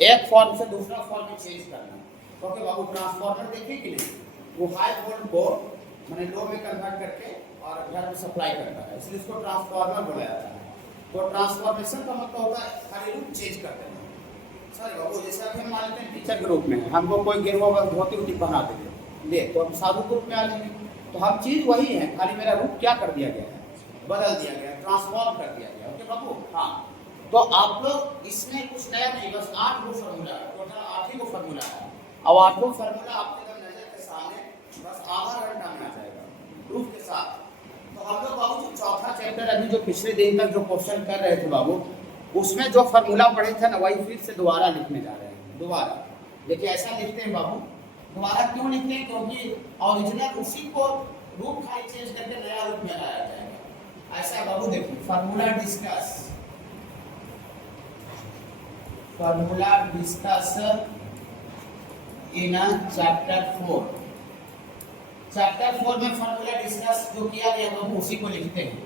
एक फॉर्म से दूसरा फॉर्म में चेंज करना। क्योंकि बाबू ट्रांसफार्मर देखिए कि नहीं, वो हाई वोल्ट को मैंने लो में कन्वर्ट करके और घर में सप्लाई करता है, इसलिए इसको ट्रांसफार्मर बोला जाता है। तो ट्रांसफॉर्मेशन का मतलब होता है खाली रूप चेंज कर देना। सर बाबू जैसे अभी हम मान लेते हैं टीचर के रूप में हमको कोई गिरवा धोती उठी पहना देंगे, ले तो हम साधु के रूप में आ जाएंगे। तो हम चीज़ वही है, खाली मेरा रूप क्या कर दिया गया है, बदल दिया गया, ट्रांसफॉर्म कर दिया गया। ओके बाबू, हाँ। तो आप लोग इसमें कुछ नया नहीं, बस 8 गो फार्मूला है, टोटल 8 ही गो फार्मूला है। अब 8 गो फार्मूला आपके नजर के सामने बस आधा घंटा में आ जाएगा प्रूफ के साथ। तो हम लोग बाबू जो चौथा चैप्टर अभी जो पिछले दिन तक जो क्वेश्चन कर रहे थे बाबू, उसमें जो फार्मूला पढ़े थे ना वही फिर से दोबारा लिखने जा रहे हैं। दोबारा देखिए ऐसा लिखते हैं बाबू, दोबारा क्यों लिखते हैं, क्योंकि ओरिजिनल उसी को रूप खाली चेंज करके नया रूप में लाया जाएगा। ऐसा बाबू देखिए, formula discuss in chapter 4। Chapter 4 में फार्मूला डिस्कस जो किया गया बाबू उसी को लिखते हैं।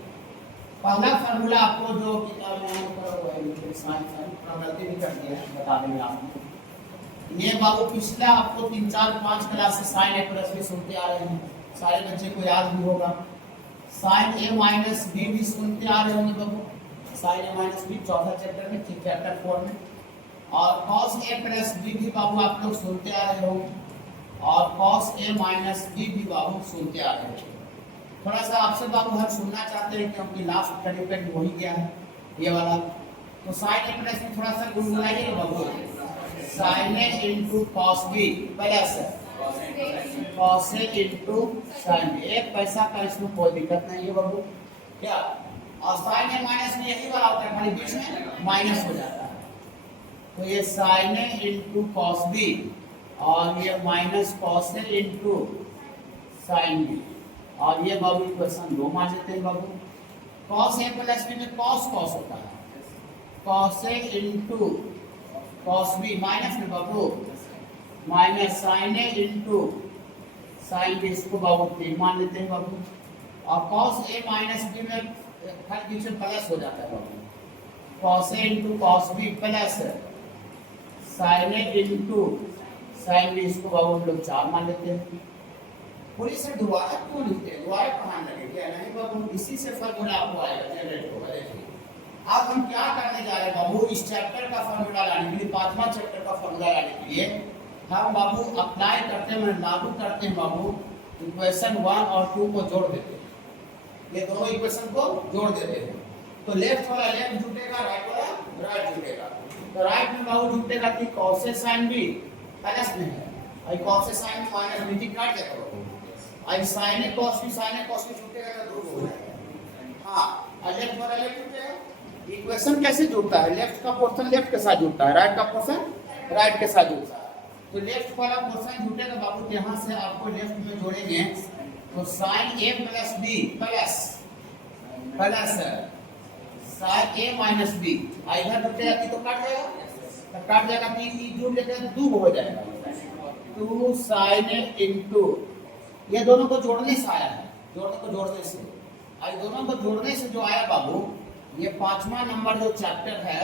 पहला फार्मूला आपको जो किताब में गलती भी कर दिया है, बता देंगे आपको। ये बाबू पिछला आपको 3 4 5 क्लास से साइन ए प्लस बी सुनते आ रहे हैं, सारे बच्चे को याद भी होगा। साइन ए माइनस बी भी सुनते आ रहे होंगे बाबू, साइन ए माइनस बी चौथा चैप्टर में, चैप्टर 4 में। और कॉस ए प्लस बी भी बाबू आप लोग सुनते आ रहे होंगे, और कॉस ए माइनस बी भी बाबू सुनते आ रहे होंगे। थोड़ा सा आपसे बाबू हम सुनना चाहते हैं क्योंकि लास्ट स्टडी पे हो ही गया है ये वाला। तो साइन ए प्लस में थोड़ा सा गुनगुनाइए बाबू, sine A into cos B plus cos A into sine B. एक पैसा का इसमें कोई दिक्कत नहीं है बाबू, क्या। और साइन ए माइनस में यही वाला होता है, खाली बीच में माइनस हो जाता है। तो ये sign A into cos B और ये minus cos A into sine B. और ये बाबू इक्वेशन 2 मान लेते हैं बाबू। कॉस ए प्लस बी में कॉस कॉस होता है, cos A into cos B minus में बाबू minus sign A into sine B, इसको बाबू 3 मान लेते हैं बाबू। और कॉस ए माइनस बी में हर बीच में प्लस हो जाता है बाबू, cos A into cos B plus sine A into sine B, इसको बाबू हम लोग 4 मान लेते हैं। पूरी से दोबारा क्यों लिखते हैं, दोबारा पढ़ाने लगे क्या, नहीं बाबू, इसी से फार्मूला आपको आएगा जनरेट होगा। देखिए अब हम क्या करने जा रहे हैं बाबू, इस चैप्टर का फार्मूला लाने के लिए, 5वां चैप्टर का फार्मूला लाने के लिए हम बाबू अप्लाई करते हैं, लागू करते हैं बाबू, इक्वेशन 1 और 2 को जोड़ देते हैं। ये दोनों इक्वेशन को जोड़ देते हैं, तो लेफ्ट वाला लेफ्ट जुटेगा, राइट वाला राइट जुटेगा। तो राइट में बाबू जुटेगा कि cos A sine B plus में है, और cos A sign minus B काट देगा बाबू, और साइन ए कॉस बी जुटेगा तो दूर हो जाएगा। हाँ, और लेफ्ट वाला लेफ्ट जुटेगा। इक्वेशन कैसे जुड़ता है, लेफ्ट का पोर्शन लेफ्ट के साथ जुड़ता है, राइट का पोर्शन राइट के साथ जुड़ता है। तो लेफ्ट वाला पोर्शन जुटेगा बाबू, यहाँ से आपको लेफ्ट में जोड़ेंगे तो sign A plus B plus sine A minus B, इधर जुटेगा कि तो काट जाएगा, तो काट जाएगा, 3 जुड़ जाएगा तो 2 हो जाएगा, 2 साइन ए इंटू, ये दोनों को जोड़ने से आया है, जोड़ने से, और दोनों को जोड़ने से जो आया बाबू, ये 5वां नंबर जो चैप्टर है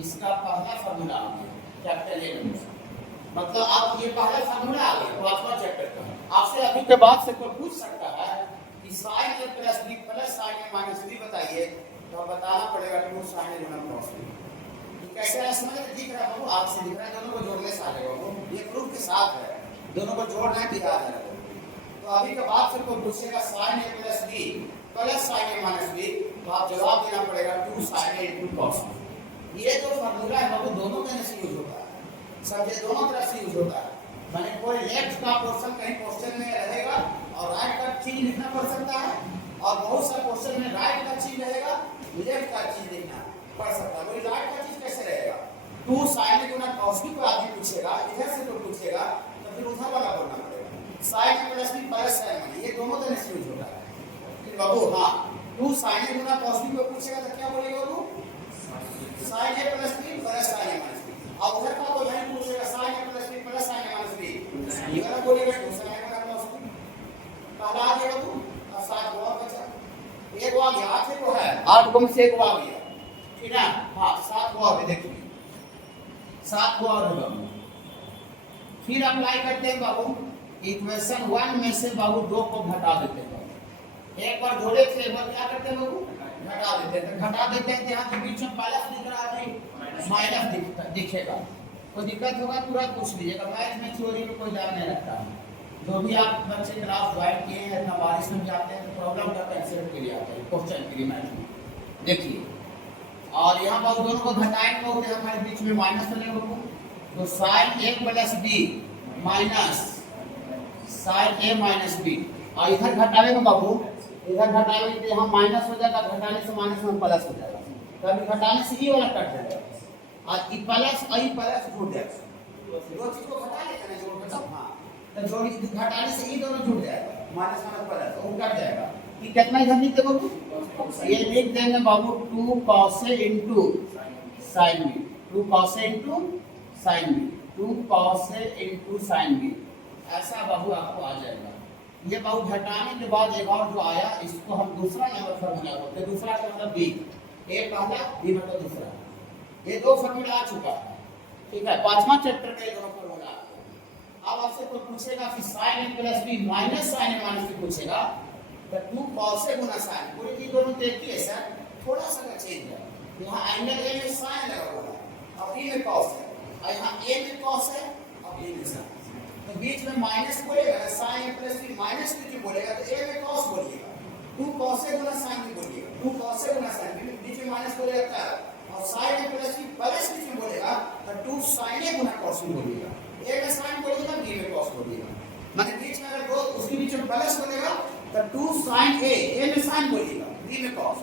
इसका पहला फार्मूला आ गया, चैप्टर 11। मतलब आप ये पहला फार्मूला आ गया 5वां चैप्टर का। आपसे अभी के बाद से कोई पूछ सकता है कि sign A plus B plus sine A minus B बताइए, तो बताना पड़ेगा 2 साइन ए गुना कॉस बी। कैसे है समझ में दिख रहा है बाबू, आपसे दिख रहा है, दोनों को जोड़ने से आ जाएगा बाबू, ये प्रूफ के साथ है, दोनों को जोड़ना है तो याद है। तो अभी के बाद से कोई पूछेगा sign A plus B plus sine A minus B, तो आप जवाब देना पड़ेगा 2 sign A into cos B. ये जो फार्मूला है बाबू दोनों तरह से यूज होता है, समझे, दोनों तरह से यूज होता है। माने कोई लेफ्ट का पोर्शन कहीं क्वेश्चन में रहेगा और राइट का चीज लिखना पड़ सकता है, और बहुत सा क्वेश्चन में राइट का चीज रहेगा, लेफ्ट का चीज लिखना पड़ सकता है। वही राइट का चीज कैसे रहेगा, 2 साइन ए गुना कॉस बी को आदमी पूछेगा, इधर से कोई पूछेगा तो फिर उधर वाला बोलना पड़ेगा, साइन ए प्लस बी प्लस साइन ए, ये दोनों तरह से यूज होता है बाबू। हाँ, 2 साइन ए गुना कॉस बी को पूछेगा तो क्या बोलेगा बाबू, sine A plus B plus sine A minus B. अब उधर का कोई नहीं पूछेगा sign A plus B plus sine A minus B, ये वाला बोलेगा 2 साइन ए गुना कॉस बी। पहला आ गया बाबू, अब 7 और बचा, एक आ गया, 8 को है, 8 को में से 1 आ गया, ठीक है। हाँ, 7 आ गया, देखिए 7 को और बाबू। फिर अप्लाई करते हैं बाबू, इक्वेशन 1 में से बाबू 2 को घटा देते हैं बाबू। एक बार जोड़े थे, एक बार क्या करते हैं बाबू, घटा देते हैं। तो घटा देते हैं, यहाँ के बीच में प्लस दिख रहा है, माइनस दिखेगा। कोई दिक्कत होगा तुरंत पूछ लीजिएगा, मैथ में थ्योरी में कोई ध्यान नहीं रखता है। जो भी आप बच्चे क्लास ज्वाइन किए हैं, इतना बारिश में जाते हैं, प्रॉब्लम का कंसेप्ट के लिए आते हैं, क्वेश्चन के लिए मैथ में देखिए। और यहाँ पर दोनों को घटाएंगे बाबू, हमारे बीच में माइनस हो जाएगा बाबू। तो sign A plus B minus sign A minus B, और इधर घटाएंगे बाबू, इधर घटाएंगे तो यहाँ माइनस हो जाएगा, घटाने से माइनस में प्लस हो जाएगा। कभी घटाने से ही वाला कट जाएगा, और ई प्लस जुड़ जाएगा। दो चीज को घटा लेते हैं, जोड़ के हाँ, तो जोड़ घटाने से ही दोनों जुड़ जाएगा, माइनस माइनस प्लस वो कट जाएगा। ये कितना इधर लिखते बाबू, ये लिख देंगे बाबू 2 cos A into sin B, 2 cos A into sin B, 2 cos A into sin B, ऐसा बाबू आपको आ जाएगा। ये बाबू घटाने के बाद एक और जो आया, इसको हम दूसरा नंबर फॉर्मूला बोलते हैं। दूसरा का मतलब बी, ए पहला बी मतलब दूसरा। ये 2 फॉर्मूला आ चुका है, ठीक है। 5वां चैप्टर में ये दोनों फॉर्मूला। अब आपसे कोई पूछेगा कि sin A plus B minus sin A minus B पूछेगा, तो 2 cos A गुना sin, पूरी चीज दोनों देखिए है सर, थोड़ा सा का चेंज है। यहाँ एंगल ए में sin लगा हुआ है, अब बी में cos है, और यहाँ ए में cos है, अब बी में sin। तो बीच में माइनस बोलेगा ना, sin A plus B minus B बोलेगा तो ए में cos बोलिएगा, 2 cos A गुना sin बी बोलिएगा, 2 cos A गुना sin बी, बीच में माइनस बोलेगा क्या, और sin A plus B plus बीच में बोलेगा तो 2 sin A गुना cos बी बोलिएगा, ए में sin बोलिएगा, बी में cos बोलिएगा। मतलब बीच में अगर दो उसके बीच में प्लस बोलेगा तो 2 sin A, ए में sin बोलिएगा, बी में cos।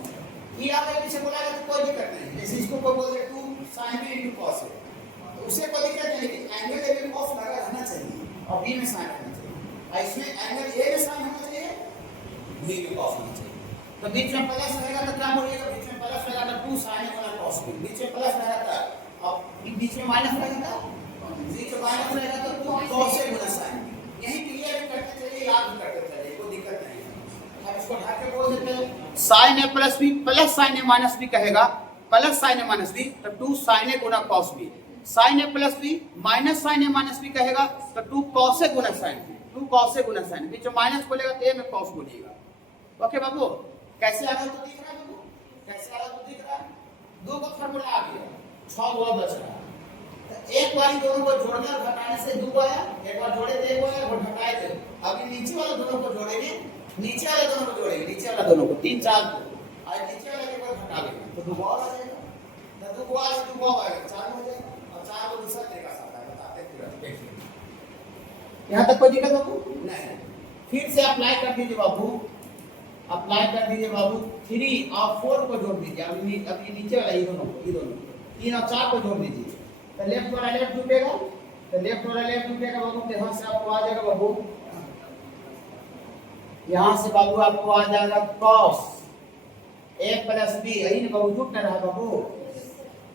ये आपके पीछे बोला तो कोई दिक्कत नहीं, जैसे इसको कोई बोल दे 2 sin B into cos A, तो उसे कोई दिक्कत नहीं, लेकिन एंगल ए में cos लगा रहना चाहिए और बी में sin रहना चाहिए, और इसमें एंगल ए में sin होना चाहिए, बी में cos होना चाहिए। तो बीच में प्लस रहेगा तो क्या बोलिएगा, बीच में प्लस रहेगा तो 2 sin A गुना cos B, बीच में प्लस रहेगा तो, और बीच में माइनस रहेगा तो, बीच में माइनस रहेगा तो 2 cos A गुना sin B। यही क्लियर करते चलिए, याद भी करते चलिए, कोई दिक्कत नहीं है। अब इसको ढक के बोल देते हैं, sin A plus B plus sin A minus B कहेगा, plus sin A minus B तो 2 sin A गुना cos B, sin A plus B minus sin A minus B कहेगा तो 2 cos A गुना sin B, 2 cos A गुना sin B, बीच में minus बोलेगा तो A में cos बोलिएगा। ओके बाबू, कैसे आ रहा है तो दिख रहा है बाबू, कैसे आ रहा है तो दिख रहा है। 2 का फार्मूला आ गया, 6 वो बच रहा है। तो एक बार दोनों को जोड़ने और घटाने से 2 आया, एक बार जोड़े थे 1 आया, वो घटाए थे। अभी नीचे वाले दोनों को जोड़ेंगे, नीचे वाले दोनों को जोड़ेंगे, नीचे वाले दोनों को 3 4 को, और नीचे वाले को घटा देंगे तो 2 और आ जाएगा, तो 2 और 2 आएगा, 4 हो जाएगा, और 4 को दूसरा तरीका से आता है, बताते हैं देखिए। यहां तक कोई दिक्कत बाबू नहीं। फिर से अप्लाई कर दीजिए बाबू, अप्लाई कर दीजिए बाबू, 3 और 4 को जोड़ दीजिए। अभी नीचे वाला ये दोनों 3 और 4 को जोड़ दीजिए, तो लेफ्ट वाला लेफ्ट जुटेगा, तो लेफ्ट वाला लेफ्ट जुटेगा बाबू, तो यहाँ से आपको आ जाएगा बाबू, यहाँ से बाबू आपको आ जाएगा cos A प्लस बी, यही ना बाबू, जुट ना रहा बाबू,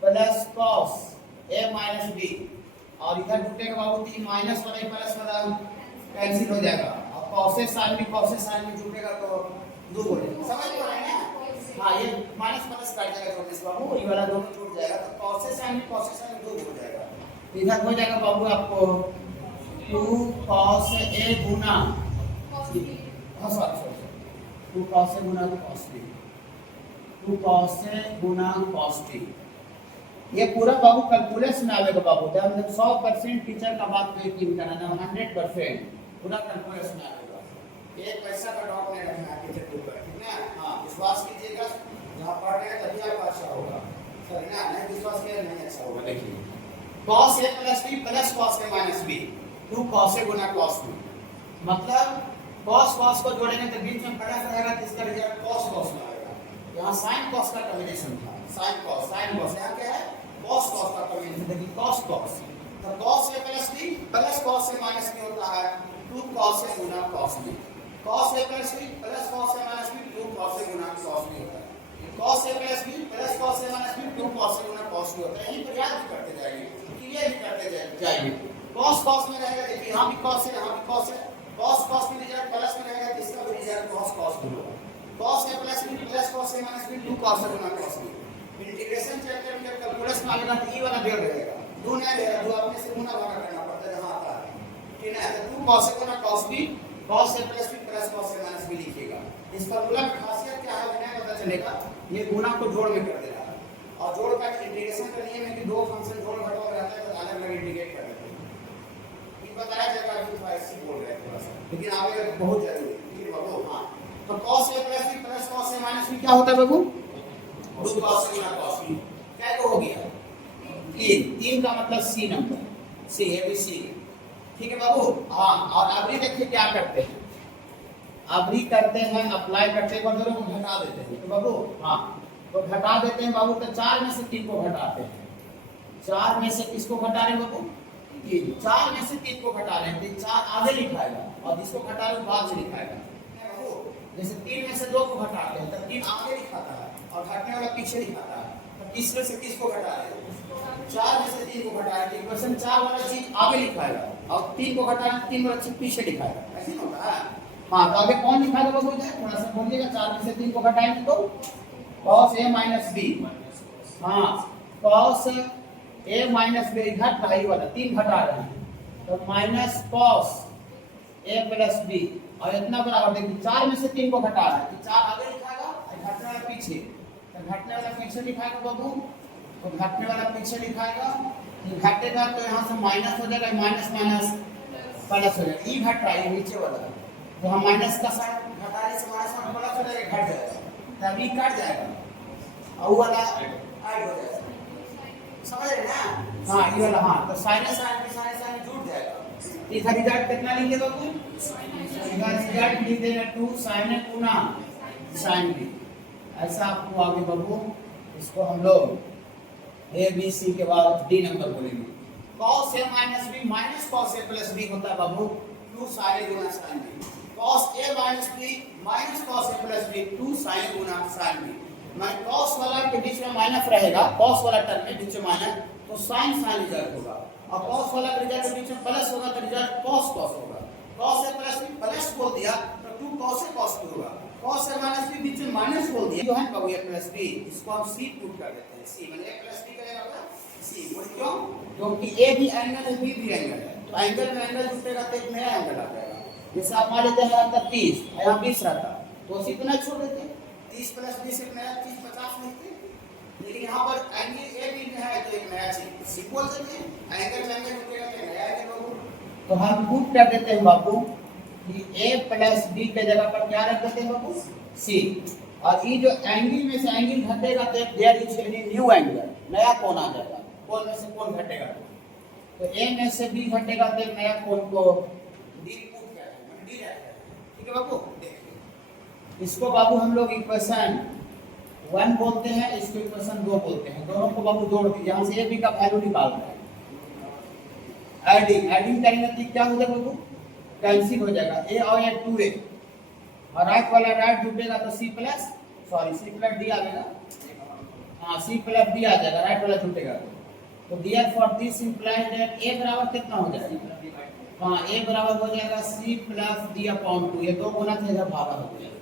plus cos A minus B, और इधर जुटेगा बाबू 3 माइनस वाला प्लस वाला कैंसिल हो जाएगा, और cos A sin B जुटेगा तो 2 हो जाएगा। समझ में आ रहा है ना? हाँ, ये माइनस प्लस काट जाएगा जोड़ने से बाबू, ये वाला दोनों जुड़ जाएगा, तो cos A sin B 2 हो जाएगा। इधर हो जाएगा बाबू आपको 2 cos A गुना, हाँ सॉरी 2 cos A गुना cos B, 2 cos A गुना cos B। ये पूरा बाबू कैलकुलेशन में आएगा बाबू, जब हम 100% टीचर का बात पे यकीन करना, 100% पूरा कैलकुलेशन में आएगा, एक पैसा का डाउट नहीं रखना टीचर के ऊपर, ठीक है। हाँ, विश्वास कीजिएगा, जहाँ पढ़ रहे हैं तभी आपका अच्छा होगा, सही ना, नहीं विश्वास किया नहीं अच्छा होगा। देखिए cos A plus B plus cos A minus B, 2 cos A गुना cos B, मतलब cos को जोड़ेंगे तो बीच में प्लस रहेगा, तो इसका रिजल्ट cos में आएगा। यहाँ sin cos का कॉम्बिनेशन था, sin cos यहाँ क्या है, cos का कॉम्बिनेशन, देखिए cos तो cos A plus B plus cos A minus B होता है 2 cos A गुना cos B, cos A plus B plus cos A minus B 2 cos A गुना cos B होता है, cos A plus B plus cos A minus B 2 cos A गुना cos B होता है। यही प्रयास भी करते जाएंगे, क्लियर भी करते जाएंगे। cos में रहेगा, देखिए यहाँ भी cos है, यहाँ भी cos है, cos में रिजल्ट प्लस में रहेगा, तो इसका भी रिजल्ट cos होगा, cos A plus B plus cos A minus B 2 cos A गुना cos B। इंटीग्रेशन चैप्टर में कैलकुलस में आएगा तो ये वाला देर रहेगा, दो नहीं रहेगा, दो अपने से गुना भागा करना पड़ता है जहां आता है, ठीक है। तो 2 cos a गुना cos b cos a plus b plus cos a minus b लिखिएगा। इस फार्मूला की खासियत क्या है बनाए पता चलेगा, ये गुना को जोड़ में कर देगा और जोड़ का इंटीग्रेशन का नियम है कि दो फंक्शन जोड़ घटाव रहता है तो अलग अलग इंटीग्रेट कर देते हैं। ये बताया जाएगा अभी थोड़ा ऐसे बोल रहे हैं थोड़ा सा, लेकिन आगे बहुत जरूरी है। ठीक है बाबू, हां तो cos a plus b plus cos a minus b क्या होता है बाबू? 2 cos a गुना cos b क्या हो गया? 3 का मतलब सी नंबर, सी ए बी सी, ठीक है बाबू। हाँ, और अभी देखिए क्या करते हैं, अभी करते हैं अप्लाई करते हैं और दोनों को घटा देते हैं। तो बाबू हाँ, तो घटा देते हैं बाबू, तो 4 में से 3 को घटाते हैं। 4 में से किसको घटा रहे हैं बाबू? 3। 4 में से 3 को घटा रहे हैं, तो 4 आगे लिखाएगा और जिसको घटा रहे हैं बाद में लिखाएगा। जैसे 3 में से 2 को घटाते हैं तो 3 आगे लिखाता है और घटने वाला पीछे लिखाता है। तो तीसरे से किसको घटा रहे हैं? 4 में से 3 को घटा रहे हैं, इक्वेशन 4 वाला चीज आगे लिखाएगा और 3 को घटा रहे हैं, 3 वाला चीज पीछे लिखाएगा। ऐसे नहीं होता है। हाँ, तो आगे कौन लिखाएगा बाबू? थोड़ा सा बोलिएगा। 4 में से 3 को घटाएंगे तो cos a माइनस b, हाँ cos a माइनस b घट रहा है वाला 3 घटा रहे हैं तो minus cos a plus b और इतना बराबर देखिए 4 में से 3 को घटा रहा है तो 4 आगे लिखाएगा और घटने वाला पीछे, तो घटने वाला पीछे लिखाएगा बाबू, तो घटने वाला पीछे लिखाएगा, घटेगा तो यहाँ से माइनस हो जाएगा, माइनस माइनस प्लस हो जाएगा। ई घट रहा है नीचे वाला, तो हम माइनस का साइन घटाने से माइनस में प्लस हो जाएगा, घट जाएगा, तभी कट जाएगा और वाला ऐड हो जाएगा। समझ रहे ना? हाँ ये वाला, हाँ तो साइन साइन के साइन जुड़ जाएगा। इसका रिजल्ट कितना लिखेंगे बाबू? इसका रिजल्ट लिख देना 2 sin a गुना sin b। ऐसा आपको आगे बाबू, इसको हम लोग a b c के बाद d नंबर बोलेंगे। cos a minus b minus cos a plus b होता है बाबू 2 sin a गुना sin b। cos a minus b minus cos a plus b 2 sin a गुना sin b। मैं cos वाला के बीच में माइनस रहेगा, cos वाला टर्म में बीच में माइनस, तो sin sin रिजल्ट होगा और cos वाला के रिजल्ट के बीच में प्लस होगा तो रिजल्ट cos cos होगा। cos a plus b plus बोल दिया तो 2 cos a cos b होगा। cos a माइनस b बीच में माइनस बोल दिया जो है बाबू a प्लस b, इसको हम c पुट कर देते हैं। c मतलब a प्लस b का होगा c, बोल क्यों? क्योंकि a भी एंगल है b भी एंगल है, तो एंगल में एंगल जुटेगा तो एक नया एंगल आ जाएगा। जैसे आप मान लेते हैं आपका 30 यहाँ 20 रहता तो उसी इतना छोड़ देते, 30 प्लस 20 एक नया 30 50 लिखते, लेकिन यहाँ पर एंगल ए बी में है तो एक नया चीज सी बोल देते हैं, एंगल में एंगल जुटेगा तो नया एंगल बाबू। तो हम पुट कर देते हैं बाबू कि a प्लस b के जगह पर क्या रख देते हैं बाबू? c, और ये जो एंगल में से एंगल घटेगा तो there is any new angle, नया कोण आ जाएगा। कोण में से कोण घटेगा तो a में से b घटेगा तो एक नया कोण को d पुट कर देंगे, d रहता है। ठीक है बाबू, देखिए इसको बाबू हम लोग इक्वेशन 1 बोलते हैं, इसको इक्वेशन 2 बोलते हैं। दोनों को बाबू जोड़ दीजिए, यहाँ से a b का वैल्यू निकालना है। एडिंग करेंगे तो क्या हो जाएगा बाबू? कैंसिल हो जाएगा, a और a 2a और राइट वाला राइट जुटेगा तो c प्लस d आ जाएगा। हाँ c प्लस d आ जाएगा, राइट वाला जुटेगा तो therefore this implies that a बराबर कितना हो जाएगा? हाँ a बराबर हो जाएगा c प्लस d अपॉन 2, ये दो गुना से इधर भागा हो जाएगा।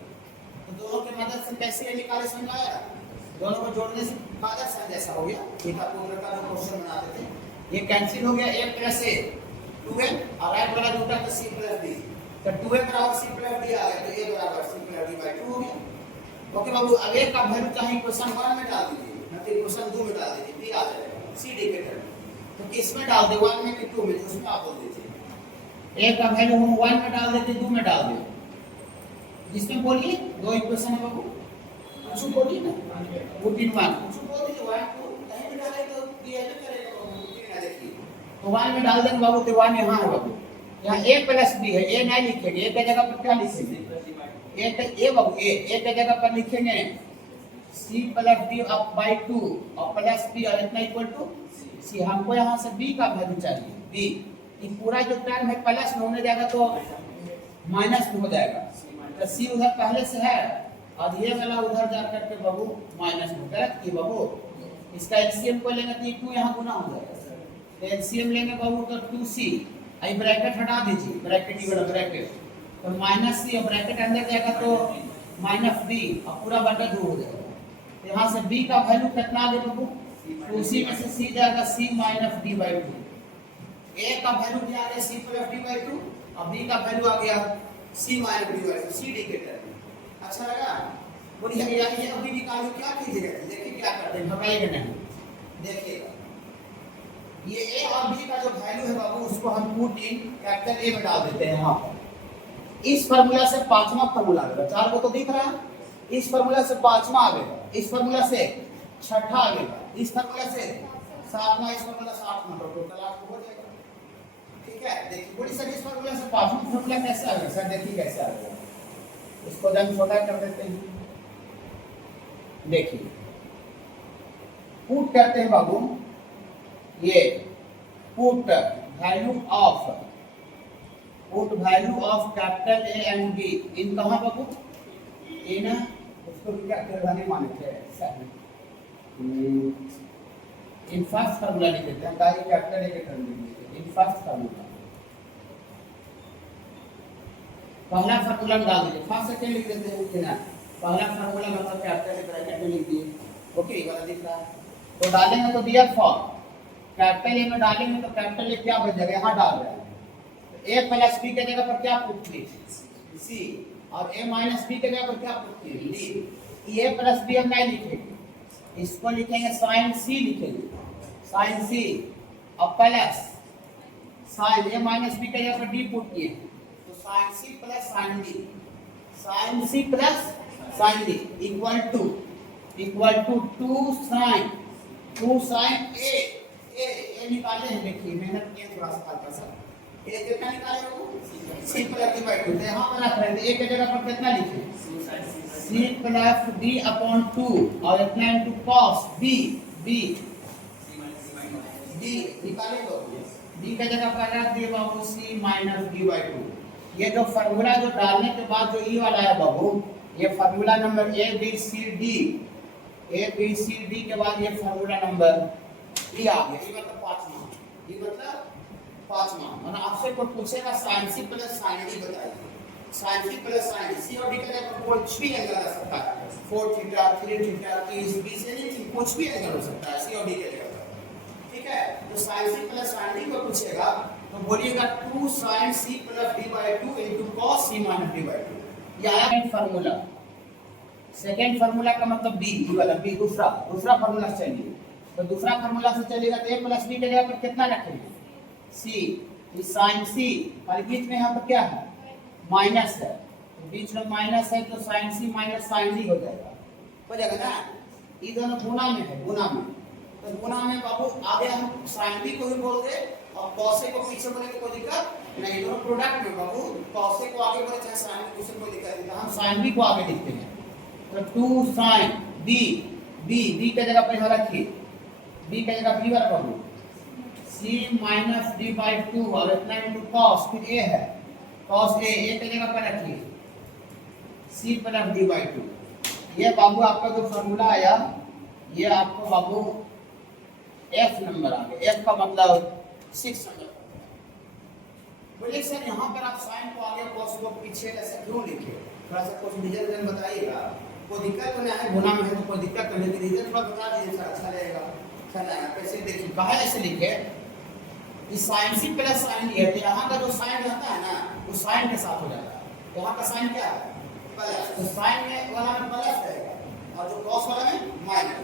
तो दोनों की मदद से कैसे निकाले समझाया? दोनों को जोड़ने से मदद से जैसा हो गया, एक आपको लड़का का क्वेश्चन बनाते थे, ये कैंसिल हो गया a प्लस a 2a और राइट वाला जुटा तो c प्लस d, तो 2a बराबर c प्लस d आ गया तो a बराबर c प्लस d बाय 2 हो गया। ओके बाबू, अब a का वैल्यू चाहे क्वेश्चन 1 में डाल दीजिए, नहीं तो क्वेश्चन 2 में डाल दीजिए, d आ जाएगा c d के टर्म। तो किस में डाल दे, 1 में कि 2 में, उसमें आप बोल दीजिए। a का वैल्यू हम 1 में डाल देते, 2 में डाल दे, जिसमें बोलिए दो इक्वेशन है बाबू, कुछ बोलिए ना, पुट इन 1 कुछ बोल दीजिए, 1 2 कहीं भी डाले तो दिया तो करेगा बाबू। ठीक है, देखिए तो 1 में डाल देंगे बाबू, तो 1 यहाँ है बाबू, यहाँ a प्लस b है, a नहीं लिखेंगे, a की जगह पर क्या लिखेंगे? a बाबू a की जगह पर लिखेंगे c plus b up by 2 और प्लस b और इतना इक्वल टू c। हमको यहाँ से b का वैल्यू चाहिए, b ये पूरा जो टर्म है प्लस में होने जाएगा तो माइनस में हो जाएगा, तो c उधर पहले से है और ये वाला उधर जा करके बाबू माइनस में, गलत की बाबू। इसका एलसीएम को लेंगे तो ये 2 यहाँ गुना हो जाएगा, तो एलसीएम लेंगे बाबू तो 2c, आई ब्रैकेट हटा दीजिए, ब्रैकेट ही बड़ा ब्रैकेट, तो माइनस c और ब्रैकेट अंदर जाएगा तो माइनस b और पूरा बटा 2 हो जाएगा। तो यहाँ से b का वैल्यू कितना आ गया बाबू? तो उसी में से सी जाएगा C minus D by two. A का वैल्यू क्या आ गया C plus D by two और बी का वैल्यू आ गया C minus D by two, C D के टर्म। अच्छा लगा? बोलिए ये अभी निकालो, क्या कीजिएगा, देखिए क्या करते हैं, घबराइएगा नहीं। देखिएगा ये ए और बी का जो वैल्यू है बाबू उसको हम पुट इन कैपिटल ए में डाल देते हैं यहाँ पर। इस फार्मूला से पांचवा फार्मूला आएगा, चार को तो दिख रहा है, इस फार्मूला से पांचवा आएगा, इस फार्मूला से छठा आएगा, इस फार्मूला से सातवां, इस फार्मूला से आठवां, तो टोटल आपको हो जाएगा। ठीक है, देखिए बड़ी सर इस फार्मूला से पांचवा फार्मूला कैसे आएगा सर, देखिए कैसे आएगा, इसको जब छोटा कर देते हैं। देखिए पुट करते हैं बाबू, ये put value of capital A and be in कहां बाबू, इन उसको क्या करवाने माने थे इन फर्स्ट फार्मूला लिख देते हैं, ताकि कैपिटल ए के टर्म में इन फर्स्ट फार्मूला, पहला फार्मूला डाल दीजिए, फर्स्ट सेकंड लिख देते हैं ना, पहला फार्मूला मतलब कैपिटल ए ब्रैकेट में लिख दिए, ओके ये वाला दिख रहा है, तो डालेंगे तो दिया फॉर कैपिटल ए में डालेंगे तो कैपिटल ए क्या बन जाएगा, यहाँ डाल रहे हैं ए प्लस बी के जगह पर क्या पुट किए सी, और ए माइनस बी के जगह पर क्या पुट किए डी। ए प्लस बी हम नहीं लिखेंगे, इसको लिखेंगे साइन सी लिखेंगे, साइन सी और plus sine A minus B के जगह पर डी पुट किए तो sine C plus sine D, sine C plus sine D equal to two sine A निकाले हैं, देखिए मेहनत किए थोड़ा सा हल्का सा, ए कितना निकाले हो C plus D by two, तो यहाँ पर रख रहे हैं ए के जगह पर कितना लिखे C plus D upon two और इतना इनटू कॉस बी डी निकाले तो डी के जगह पर रख दिए बाबू सी माइनस डी बाई टू। ये जो फार्मूला जो डालने के बाद जो ई वाला है बाबू, ये formula number A B C D के बाद ये फार्मूला नंबर ई आ गया, ये मतलब पांचवा, मतलब आपसे कोई पूछेगा sine C plus sine D बताइए, sine C plus sine D, C और डी के जगह पर कुछ भी एंगल आ सकता है, 4 थीटा 3 थीटा 30 20 एनीथिंग, कुछ भी एंगल हो सकता है सी और डी के जगह पर। ठीक है, तो sine C plus sine D को पूछेगा तो बोलिएगा 2 sin c plus d by 2 into cos c minus d by 2। ये आया फार्मूला, सेकंड फार्मूला का मतलब b, ये वाला b दूसरा फार्मूला से चलिए, तो दूसरा फार्मूला से चलेगा तो a प्लस b के जगह पर कितना रखेंगे c, इस sin c और बीच में यहाँ पर क्या है माइनस है, तो बीच में माइनस है तो sin c minus sin d हो जाएगा ना, ये दोनों गुणा में है, तो गुणा में बाबू आगे हम sin b को भी बोल दे और cos को पीछे बोले तो कोई दिक्कत नहीं, दोनों प्रोडक्ट में बाबू cos को आगे बोले चाहे sin को पीछे कोई दिक्कत नहीं, हम sin b को आगे लिखते हैं, तो 2 sin b के जगह पे रखिए, b के जगह b रखो c माइनस d बाई 2 और इतना इनटू cos, फिर a है cos a के जगह पर रखिए c प्लस d बाई 2। ये बाबू आपका जो फार्मूला आया ये आपको बाबू f नंबर आ गया, f का मतलब 6 नंबर। बोलिए सर यहाँ पर आप साइन को आगे cos को पीछे ऐसे क्यों लिखे, थोड़ा सा कुछ रीजन बताइएगा, कोई दिक्कत तो नहीं है, गुना में है तो कोई दिक्कत तो नहीं, रीजन थोड़ा बता दीजिए सर, अच्छा रहेगा। कैसे देखिए कहा ऐसे लिखे, इस sine C plus sine D है तो यहाँ का जो साइन रहता है ना वो साइन के साथ हो जाता है, तो यहाँ का साइन क्या है प्लस, तो साइन में वाला में प्लस रहेगा और जो कॉस वाला में माइनस,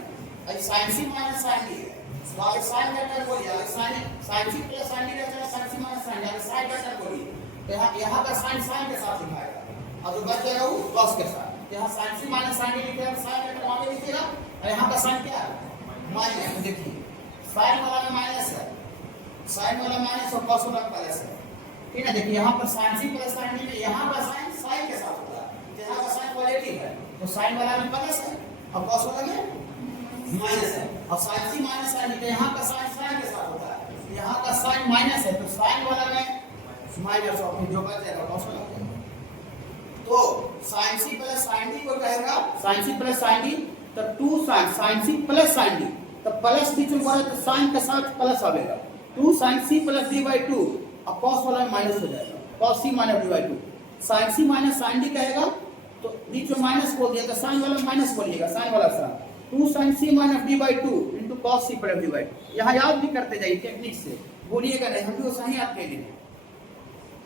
और sine C minus sine D है तो आगे साइन का टर्म बोलिए, अगर sine C plus sine D रहता है sine C minus sine D, अगर साइन का टर्म बोलिए तो यहाँ का साइन साइन के साथ लिखाएगा और जो बच जाएगा वो कॉस के साथ, यहाँ sign C minus sine D लिखेगा, साइन का टर्म आगे लिखेगा और यहाँ का साइन क्या है माइनस। देखिए साइन वाला में माइनस है, साइन वाला माइनस और cos वाला प्लस है, ठीक है। देखिए यहाँ पर sin c plus sin d में यहाँ का साइन साइन के साथ होता है, यहाँ का साइन पॉजिटिव है तो साइन वाला में प्लस है और cos वाला में माइनस है, और sin c minus sin d यहाँ का साइन साइन के साथ होता है, यहाँ का साइन माइनस है तो साइन वाला में माइनस और फिर जो बच जाएगा cos वाला। तो sin c plus sin d को कहेगा sin c plus sin d, तो 2 sin c plus sin d, तो प्लस बीच में पड़े तो साइन के साथ प्लस आएगा, 2 sin c plus d by 2 और cos वाला में माइनस हो जाएगा, cos c minus d by 2, sin c minus sin d कहेगा तो बीच में माइनस बोल दिया तो साइन वाला में माइनस बोलिएगा, साइन वाला sine 2 sin c minus d by 2 into cos c plus dy by two. यहाँ याद भी करते जाइए टेक्निक से, बोलिएगा नहीं, हम भी वो सही याद करेंगे।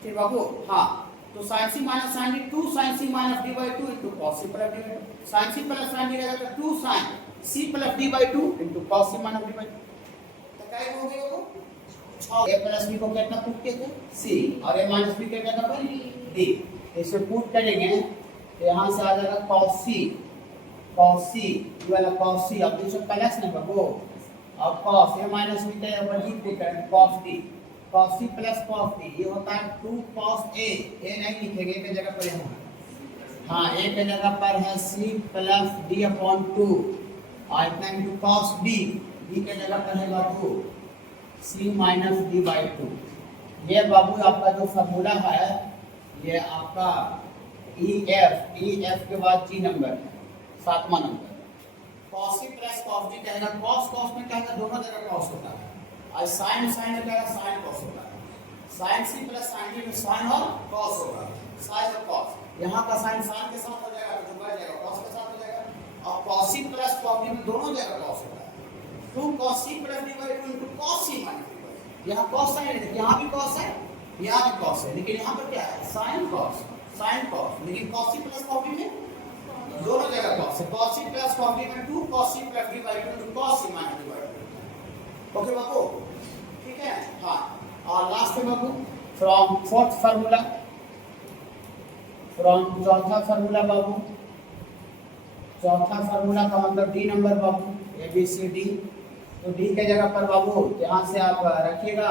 ठीक बाबू, हाँ तो sin c minus sin d 2 sin c minus d by two into cos c plus dy by to. sin c plus sin d रहेगा तो 2 sin c plus d by two into cos c minus d by two. तो क्या हो गया बाबू, a plus b को कितना put किए थे c और a माइनस b कितना था d। इसे पुट करेंगे तो यहाँ से आ जाएगा cos c ये वाला cos c, अब इसको प्लस नहीं बाबू, अब cos a माइनस b का ऊपर d पुट करेंगे cos c plus cos d, ये होता है 2 cos a नहीं लिखेंगे एक जगह पर, यहाँ हाँ एक जगह पर है c प्लस d अपॉन 2 और इतना इंटू cos b के जगह पर है बाबू c minus d by to. ये बाबू आपका जो फॉर्मूला है ये आपका EF के बाद G नंबर 7वां number. cos c plus cos d कहेगा, cos में कहेगा दोनों जगह cos होता है, और sin में कहेगा sin cos होता है। sin c plus sin d में sin और cos होगा, sin और cos। यहाँ का sin के साथ हो जाएगा तो बढ़ जाएगा cos के साथ हो जाएगा, और cos c plus cos d में दोनों जगह cos होता है। 2 cos c plus d by two into cos c minus d by. यहाँ cos sin है, यहाँ भी cos है, यहाँ भी cos है, लेकिन यहाँ पर क्या है sin cos, लेकिन cos c plus cos d में दोनों जगह cos है। cos c plus cos d में 2 cos c plus d by two into cos c minus d by two. Okay बाबू, ठीक है हाँ। और लास्ट में बाबू फ्रॉम फोर्थ फार्मूला, फ्रॉम चौथा फार्मूला बाबू, चौथा फार्मूला का मतलब डी नंबर बाबू, ए बी सी डी। तो डी के जगह पर बाबू यहाँ से आप रखिएगा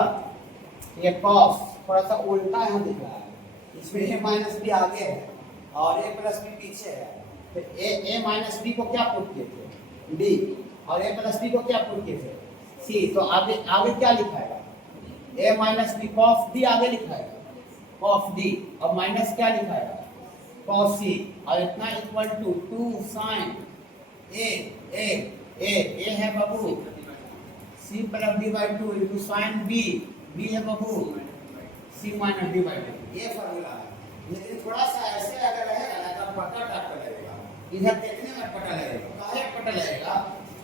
ये cos, थोड़ा सा उल्टा यहाँ दिख रहा है, इसमें a माइनस बी आगे है और a प्लस बी पीछे है। तो a माइनस बी को क्या पुट किए थे d, और a प्लस बी को क्या पुट किए थे c। तो आगे क्या लिखाएगा, a minus B cos d आगे लिखाएगा cos d, और माइनस क्या लिखाएगा cos c, और इतना इक्वल टू 2 sin a है बाबू c plus d by two into sin b है बाबू c minus d by to. ये फार्मूला है, लेकिन थोड़ा सा ऐसे अगर रहेगा ना तो पता टाइप का लगेगा, इधर देखने में पता लगेगा, काहे पता लगेगा,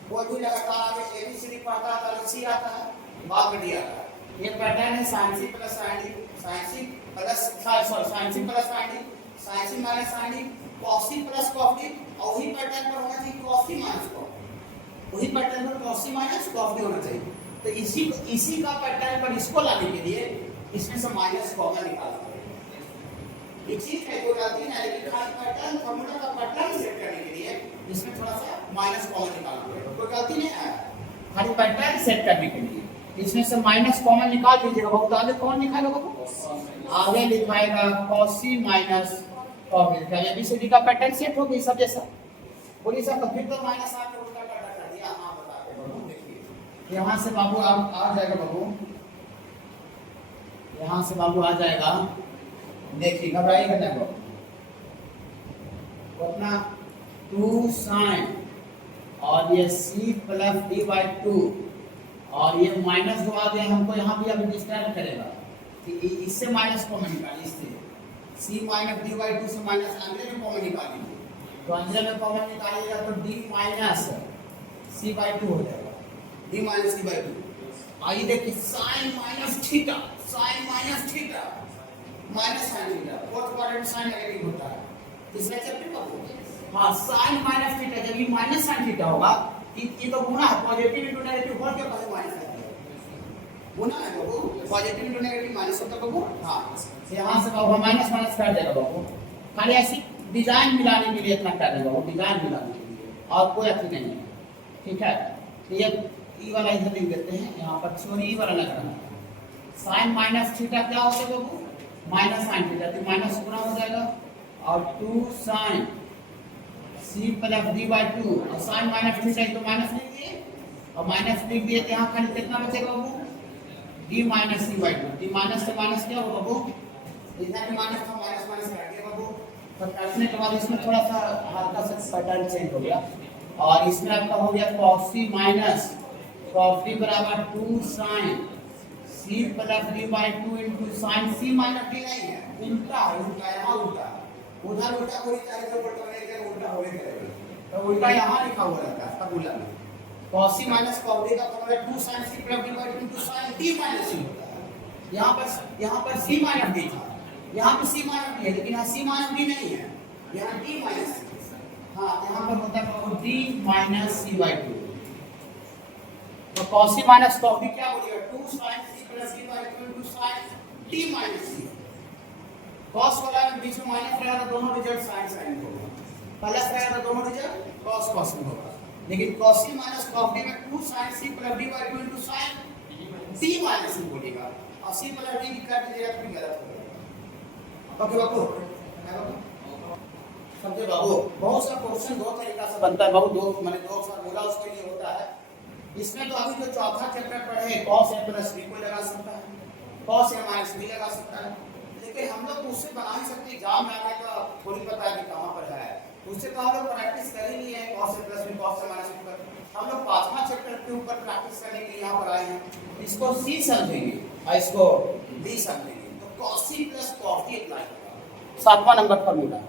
कोई भी लगातार आगे एबीसीडी पढ़ता है तो सी आता है, बाद में डी आता है। ये पैटर्न है sin c plus sin d, sin c plus sin c plus sin d, sin c minus sin d, cos c plus cos d, और वही पैटर्न पर होना चाहिए cos c minus cos d, वही पैटर्न पर cos c minus cos d होना चाहिए। तो इसी का पैटर्न पर इसको लाने के लिए इसमें से माइनस कॉमन निकालना है। एक चीज है कोई गलती नहीं, लेकिन खाली पैटर्न फॉर्मूला का पैटर्न सेट करने के लिए इसमें थोड़ा सा माइनस कॉमन निकालना पड़ेगा, कोई गलती नहीं है। खाली पैटर्न सेट करने के लिए इसमें से माइनस कॉमन निकाल दीजिएगा। बहुत आगे कौन निकालेगा बाबू, आगे लिखाएगा cos c minus cos d। क्या एबीसीडी का पैटर्न सेट हो गई सब जैसा, बोलिए सर। तो फिर तो माइनस आपने उल्टा कर दिया, हां बताते बाबू, देखिए यहाँ से बाबू आप आ जाएगा बाबू, यहाँ से बाबू आ जाएगा, देखिए घबराइएगा नहीं बाबू, अपना 2 sin और ये c plus d by two, और ये माइनस जो आ गया हमको यहाँ भी अभी डिस्टर्ब करेगा कि इससे माइनस कॉमन निकालिए, इससे c minus d by to से माइनस अंदर में कॉमन निकालिए, तो अंदर में कॉमन निकालिएगा तो d minus c by two हो जाएगा, d minus c by two. आइए देखिए sin minus theta, sin minus theta minus sin theta, fourth quadrant sin negative होता है, इसमें चैप्टर का हाँ sin माइनस थीटा, जब ये माइनस sin थीटा होगा ये तो गुना है, पॉजिटिव इनटू नेगेटिव और क्या पहले माइनस है, गुना है बाबू, पॉजिटिव इनटू नेगेटिव माइनस होता है बाबू। हाँ यहाँ से बाबू माइनस माइनस कर देगा बाबू, खाली ऐसी डिजाइन मिलाने के लिए इतना कर देगा बाबू, डिजाइन मिलाने के लिए, और कोई अच्छी नहीं है, ठीक है। तो ये ई वाला इधर लिख देते हैं, यहाँ पर सॉरी ई वाला लग रहा है। sin माइनस थीटा क्या होगा बाबू, माइनस sin थीटा, तो माइनस गुना हो जाएगा, और 2 sin c plus d by two, और sin माइनस थीटा तो माइनस लिख दिए, और माइनस लिख दिए तो यहाँ खाली कितना बचेगा बाबू, d minus c by two. d minus से माइनस क्या होगा बाबू, इधर भी माइनस था, माइनस माइनस काट दिया बाबू। तो काटने के बाद इसमें थोड़ा सा हल्का सा पैटर्न चेंज हो गया, और इसमें आपका हो गया cos c minus cos d बराबर 2 sin c plus d by two into sin c minus d नहीं है, उल्टा है, उल्टा यहाँ उल्टा, उधर उल्टा कोई चाहिए तो उल्टा नहीं, क्या उल्टा होने करेगा, तो उल्टा यहाँ लिखा हुआ रहता है फॉर्मूला में, cos c minus cos d का formula 2 sin c plus d by 2 sin d minus c होता है। यहाँ पर c माइनस d था, यहाँ पे c माइनस d है, लेकिन यहाँ c माइनस d नहीं है, यहाँ d माइनस c। हाँ, यहाँ पर होता है d माइनस c बाई 2। तो cos c minus cos d क्या बोलिएगा, 2 sin c plus d by 2 into sin d minus c। cos वाला में बीच में माइनस रहेगा तो दोनों रिजल्ट sin होगा, प्लस रहेगा तो दोनों रिजल्ट cos में होगा। लेकिन cos c minus cos d में 2 sin c plus d by 2 into sin d minus c बोलेगा, और c प्लस d की कर दीजिएगा तो गलत हो जाएगा। ओके बाबू, समझे बाबू? बहुत सा क्वेश्चन दो तरीका से बनता है बाबू, दो फार्मूला उसके लिए होता है। इसमें तो अभी जो चौथा चैप्टर पढ़े cos a प्लस b को लगा सकता है, cos a माइनस b लगा सकता है, लेकिन हम लोग उससे बना ही सकते, एग्जाम में आने का थोड़ी पता है कि कहाँ पर है, उससे तो हम लोग प्रैक्टिस कर ही नहीं है cos a plus b cos a minus b पर। हम लोग पांचवा चैप्टर के ऊपर प्रैक्टिस करने के लिए यहाँ पर आए हैं, इसको c समझेंगे और इसको d समझेंगे, तो cos c plus cos d apply होगा, 7वां नंबर फार्मूला,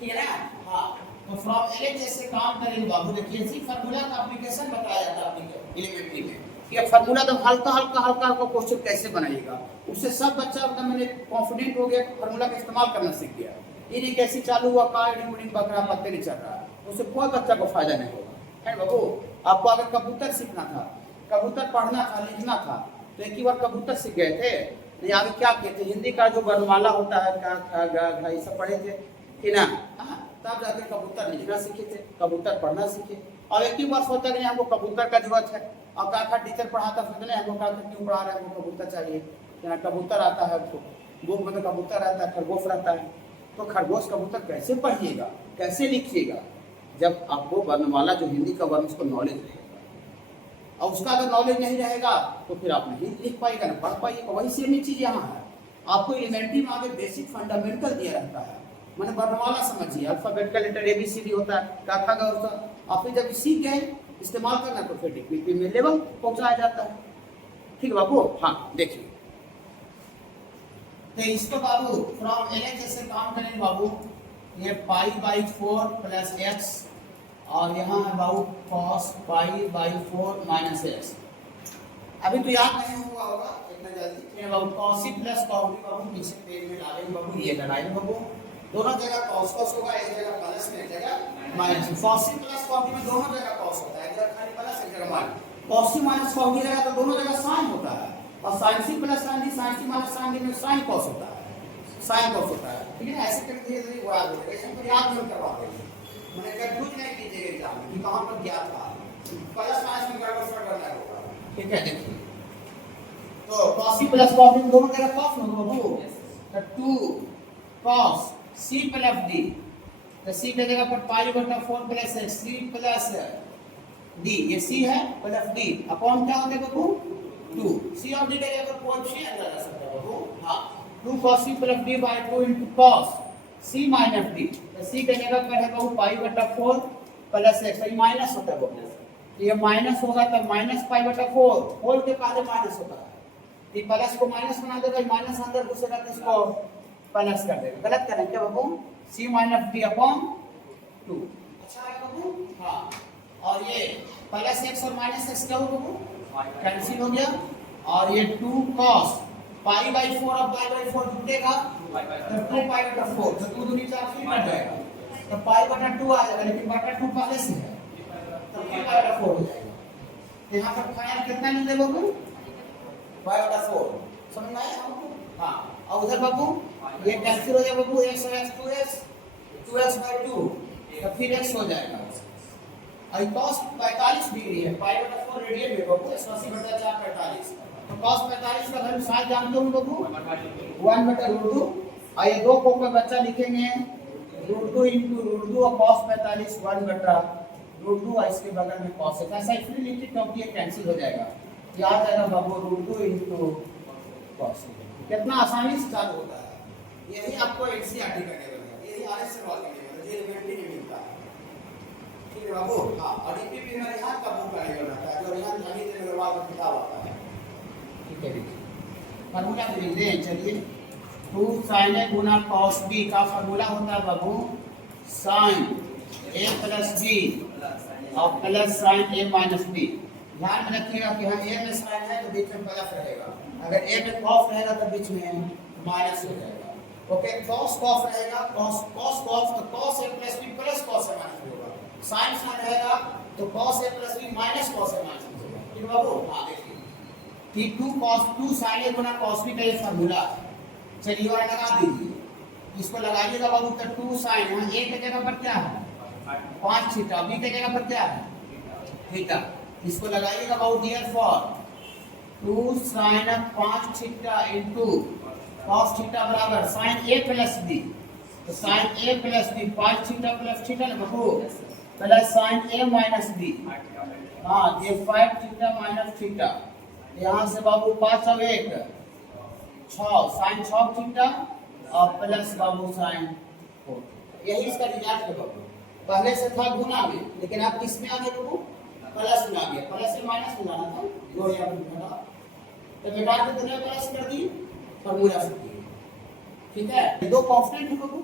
ठीक है ना? हाँ, तो फ्रॉम एल जैसे काम करेंगे बाबू। देखिए इसी फार्मूला का एप्लीकेशन बताया जाता है अपनी एलिमेंट्री में, कि फार्मूला तो हल्का क्वेश्चन कैसे बनाइएगा, उससे सब बच्चा एकदम मैंने कॉन्फिडेंट हो गया, फार्मूला का इस्तेमाल करना सीख गया। ये कैसे चालू हुआ, कार्डिंग बकरा पत्ते नहीं चल रहा है, उससे कोई बच्चा को फायदा नहीं होगा, है बाबू? आपको अगर कबूतर सीखना था, कबूतर पढ़ना था, लिखना था, तो एक ही बार कबूतर सीख गए थे, नहीं आगे क्या किए थे, हिंदी का जो वर्णमाला होता है का ये सब पढ़े थे कि ना, तब जाके कबूतर लिखना सीखे थे, कबूतर पढ़ना सीखे। और एक ही बार सोचा कि हमको कबूतर का जरूरत है, और कहा टीचर पढ़ाता सोचने हमको कहा क्यों पढ़ा रहे हैं, हमको कबूतर चाहिए, कबूतर आता है, बुक में तो कबूतर रहता है, खरगोश रहता है, तो खरगोश कबूतर कैसे पढ़िएगा, कैसे लिखिएगा, जब आपको वर्णमाला जो हिंदी का वर्ण उसको नॉलेज रहेगा, और उसका अगर नॉलेज नहीं रहेगा तो फिर आप नहीं लिख पाएगा, ना पढ़ पाइएगा। वही सेम ही चीज़ यहाँ है, आपको एलिमेंट्री में आगे बेसिक फंडामेंटल दिया रहता है, मैंने वर्णमाला समझिए, अल्फाबेटिकल लेटर ABCD होता है, काखा का होता है, आप फिर जब सीख गए इस्तेमाल करना तो फिर डिग्री में लेवल पहुंचाया जाता है, ठीक है बाबू? हाँ देखिए, तो इसको बाबू फ्रॉम एल जैसे काम करेंगे बाबू, ये पाई बाई 4 प्लस एक्स, और यहाँ है बाबू cos pi by 4 minus x. अभी तो याद नहीं हुआ होगा इतना जल्दी, ये बाबू cos c plus cos d बाबू नीचे पेज में डालेंगे बाबू, ये लगाएंगे बाबू, दोनों जगह cos होगा, एक जगह प्लस में एक जगह minus. cos c plus cos d में दोनों जगह cos होता है, एक जगह खाली प्लस एक जगह minus. cos c minus cos d जगह तो दोनों जगह sin होता है, और sin c plus sin d, sin c minus sin d में sin cos होता है, sin cos होता है, ठीक है ना? ऐसे करके धीरे-धीरे याद हो जाएगा, इसको याद नहीं करवा देंगे, मैंने कंफ्यूज नहीं कीजिएगा एग्जाम में कि कहां पर क्या था, प्लस माइनस में गड़बड़ करना होगा, ठीक है? देखिए तो cos c plus cos d दोनों जगह cos होगा बाबू, तो 2 cos c प्लस d, तो c की जगह पर पाई बटा 4 प्लस c प्लस d, ये c है प्लस d अपॉन क्या होगा बाबू 2, c और d की जगह पर कोई भी अंदर आ सकता है बाबू। हां, 2 cos c plus d by 2 into cos c minus d, तो c की जगह पर है बाबू पाई बटा 4 प्लस x, ये माइनस होता है बाबू, ये माइनस होगा तब माइनस पाई बटा 4, होल के पहले माइनस होता है, ये प्लस को माइनस बना देगा, माइनस अंदर घुसेगा तो इसको प्लस कर देगा, गलत करें क्या बाबू? c माइनस d अपॉन 2, अच्छा है बाबू? हाँ, और ये प्लस x और माइनस x क्या हो बाबू? कैंसिल हो गया, और ये 2 cos पाई बाई 4 और पाई बाई 4 जुटेगा तो 2 पाई बटा 4, तो 2 दूनी 4 फिर कट जाएगा, तो पाई बटा 2 आ जाएगा, लेकिन बटा 2 पहले से है तो पाई बटा 4 हो जाएगा। यहाँ पर फाइनल कितना ले बाबू? पाई बटा 4, समझ में आया आपको? हाँ, और उधर बाबू ये कैंसिल हो जाएगा बाबू, x और x 2x बाई 2, तो फिर x हो जाएगा, और cos 45 डिग्री है, पाई बटा 4 रेडियन में बाबू, 180 बटा 4 45, तो cos 45 का वैल्यू साथ जानते हो बाबू 1 बटा √2, और ये दो को में बच्चा लिखेंगे √2 into √2 और cos 45 1 बटा √2, और इसके बगल में cos है, ऐसा इसलिए लिखिए क्योंकि ये कैंसिल हो जाएगा, याद आएगा बाबू √2 into cos, कितना आसानी से चालू होता है, यही आपको एनसीईआरटी करने वाला है, यही आरएस से सवाल करने वाला है, ये इवेंट नहीं मिलता है, ठीक है बाबू? हाँ, और ईपीपी में रिहान का बुक करने वाला है, जो रिहान खाली देने के बाद किताब आता है, ठीक है? फार्मूला लिख दें, चलिए 2 sin a गुना cos b का फार्मूला होता है बाबू sin a प्लस b और plus sine A minus B. ध्यान में रखिएगा कि यहाँ ए में साइन है तो बीच में प्लस रहेगा, अगर ए में कॉस रहेगा तो बीच में माइनस हो जाएगा। ओके, कॉस कॉस रहेगा, कॉस कॉस कॉस तो cos A plus B plus cos A minus B होगा। साइन साइन रहेगा तो cos A plus B minus cos A minus B होगा। ठीक बाबू, हाँ देखिए कि 2 cos 2 sin ए गुना cos बी का ये फार्मूला है। चलिए और लगा दीजिए, इसको लगाइएगा बाबू तो 2 sin, यहाँ ए की जगह पर क्या है 5 थीटा, बी की जगह पर क्या है थीटा, इसको लगाइएगा बाबू dear for 2 sin 5 theta into cos theta बराबर sin a प्लस b, तो sin a plus b 5 theta plus theta ना बाबू plus sin a minus b, हाँ ये 5 थीटा माइनस थीटा, यहाँ से बाबू 5 और 1 6 sin 6 थीटा और प्लस बाबू sin 4, यही इसका रिजल्ट है बाबू। पहले से था गुना में, लेकिन आप किस में आ गए बाबू प्लस में आ गया, प्लस से माइनस में जाना था दो या तो बेटा के दुनिया प्लस कर दी फॉर्मूला से, ठीक है। दो कांस्टेंट है बाबू,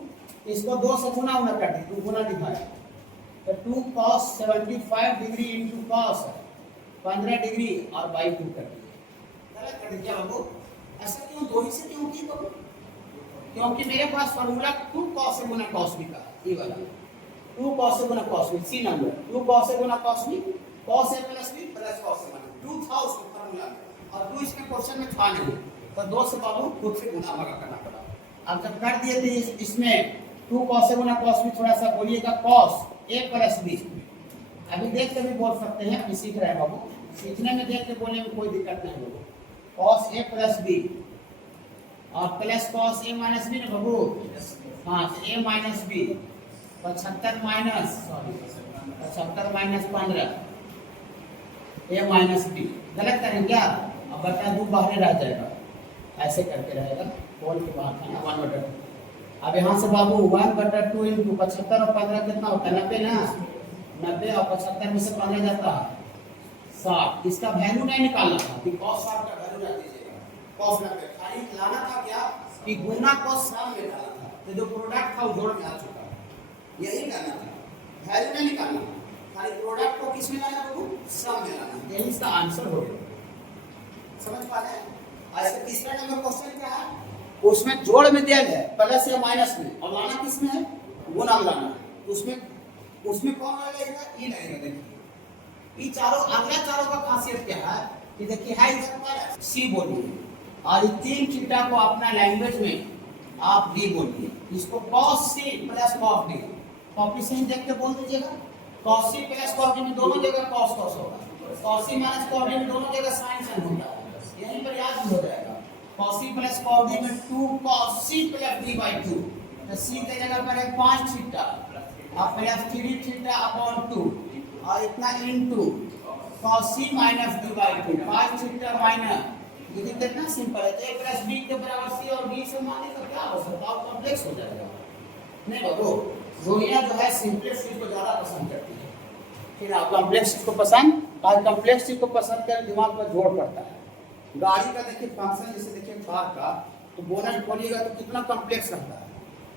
इसको 2 से गुना होना कर दी, 2 गुना डिवाइड तो 2 cos 75 degree into cos 15 degree और बाई 2 कर दिए, गलत कर दिया बाबू। ऐसा क्यों, दो ही से क्यों की बाबू, क्योंकि मेरे पास फार्मूला 2 cos ए गुना cos b का ये वाला 2 cos ए गुना cos b, C number 2 cos A गुना cos b cos a plus b plus cos a minus 2 था उसमें फार्मूला में, और 2 इसके क्वेश्चन में था नहीं तो 2 से बाबू खुद से गुना भागा करना पड़ा। अब जब कर दिए थे इसमें 2 cos a गुना cos b, थोड़ा सा बोलिएगा cos a प्लस b, अभी देख के भी बोल सकते हैं, अभी सीख रहे हैं बाबू, सीखने में देख के बोलने में कोई दिक्कत नहीं होगी। cos a प्लस b और plus cos a minus b ना बाबू, हाँ तो a minus b 75 minus 15 a minus b, गलत करें क्या, अब बटा 2 बाहर रह जाएगा, ऐसे करके रहेगा बोल के बाहर 1/2। अब यहाँ से बाबू 1/2 इंटू 75 और 15 कितना होता है 90 ना, 90 और 75 में से 15 जाता है 60, इसका वैल्यू नहीं निकालना था कि cos 60 का वैल्यू रख दीजिएगा, cos 90 खाली लाना था क्या कि गुना cos सम में डालना था, तो जो प्रोडक्ट था वो जोड़ में आ चुका है, यही करना था, वैल्यू नहीं निकालना, खाली प्रोडक्ट को किस में लाना बाबू सम में लाना, यही इसका आंसर हो गया। समझ पा रहे हैं। ऐसे तीसरा नंबर क्वेश्चन क्या है, उसमें जोड़ में दिया गया प्लस या माइनस में, और लाना किस में है गुना में लाना, उसमें कौन लगेगा ई लगेगा। देखिए ये चारों अगला चारों का खासियत क्या है कि देखिए है इधर पर सी बोलिए और 3 थीटा को अपना लैंग्वेज में आप डी बोलिए, इसको cos c plus cos d, copy से ही देख के बोल दीजिएगा, cos c plus cos d में दोनों जगह cos cos होगा, cos c minus cos d में दोनों जगह sin sin होता है, यहीं पर याद हो जाएगा। cos c plus cos d में 2 cos c plus d by 2, तो c के जगह पर है 5 थीटा और प्लस 3 थीटा अपॉन 2 और इतना into cos c minus d by 2 5 theta minus, ये कितना सिंपल है, a प्लस b के बराबर c और d से माने तो क्या हो सकता है, कॉम्प्लेक्स हो जाएगा। नहीं बाबू, दुनिया जो है सिंपलेक्स चीज को ज्यादा पसंद करती है, फिर आप कॉम्प्लेक्स चीज को पसंद, और कॉम्प्लेक्स चीज को पसंद कर दिमाग पर जोर पड़ता है। गाड़ी का देखिए फंक्शन, जैसे देखिए कार का, तो बोनट खोलिएगा तो कितना कॉम्प्लेक्स रहता है,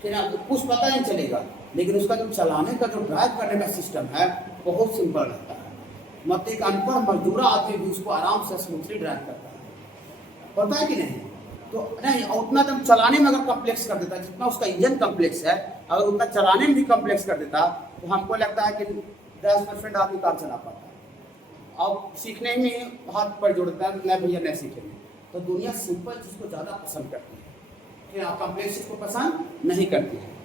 फिर आपको कुछ पता नहीं चलेगा, लेकिन उसका जो चलाने का जो ड्राइव करने का सिस्टम है बहुत सिंपल रहता है, मतलब एक अनपढ़ मजदूरा आदमी भी उसको आराम से स्मूथली ड्राइव करता है, पता है कि नहीं। तो नहीं उतना तो चलाने में अगर कॉम्प्लेक्स कर देता, जितना उसका इंजन कॉम्प्लेक्स है अगर उतना चलाने में भी कॉम्प्लेक्स कर देता, तो हमको लगता है कि 10% आदमी कार चला पाता है, अब सीखने में हाथ पर जोड़ता है, नहीं भैया नहीं सीखेंगे। तो दुनिया सिंपल चीज़ को ज़्यादा पसंद करती है, फिर आप कॉम्प्लेक्स चीज़ को पसंद नहीं करती है।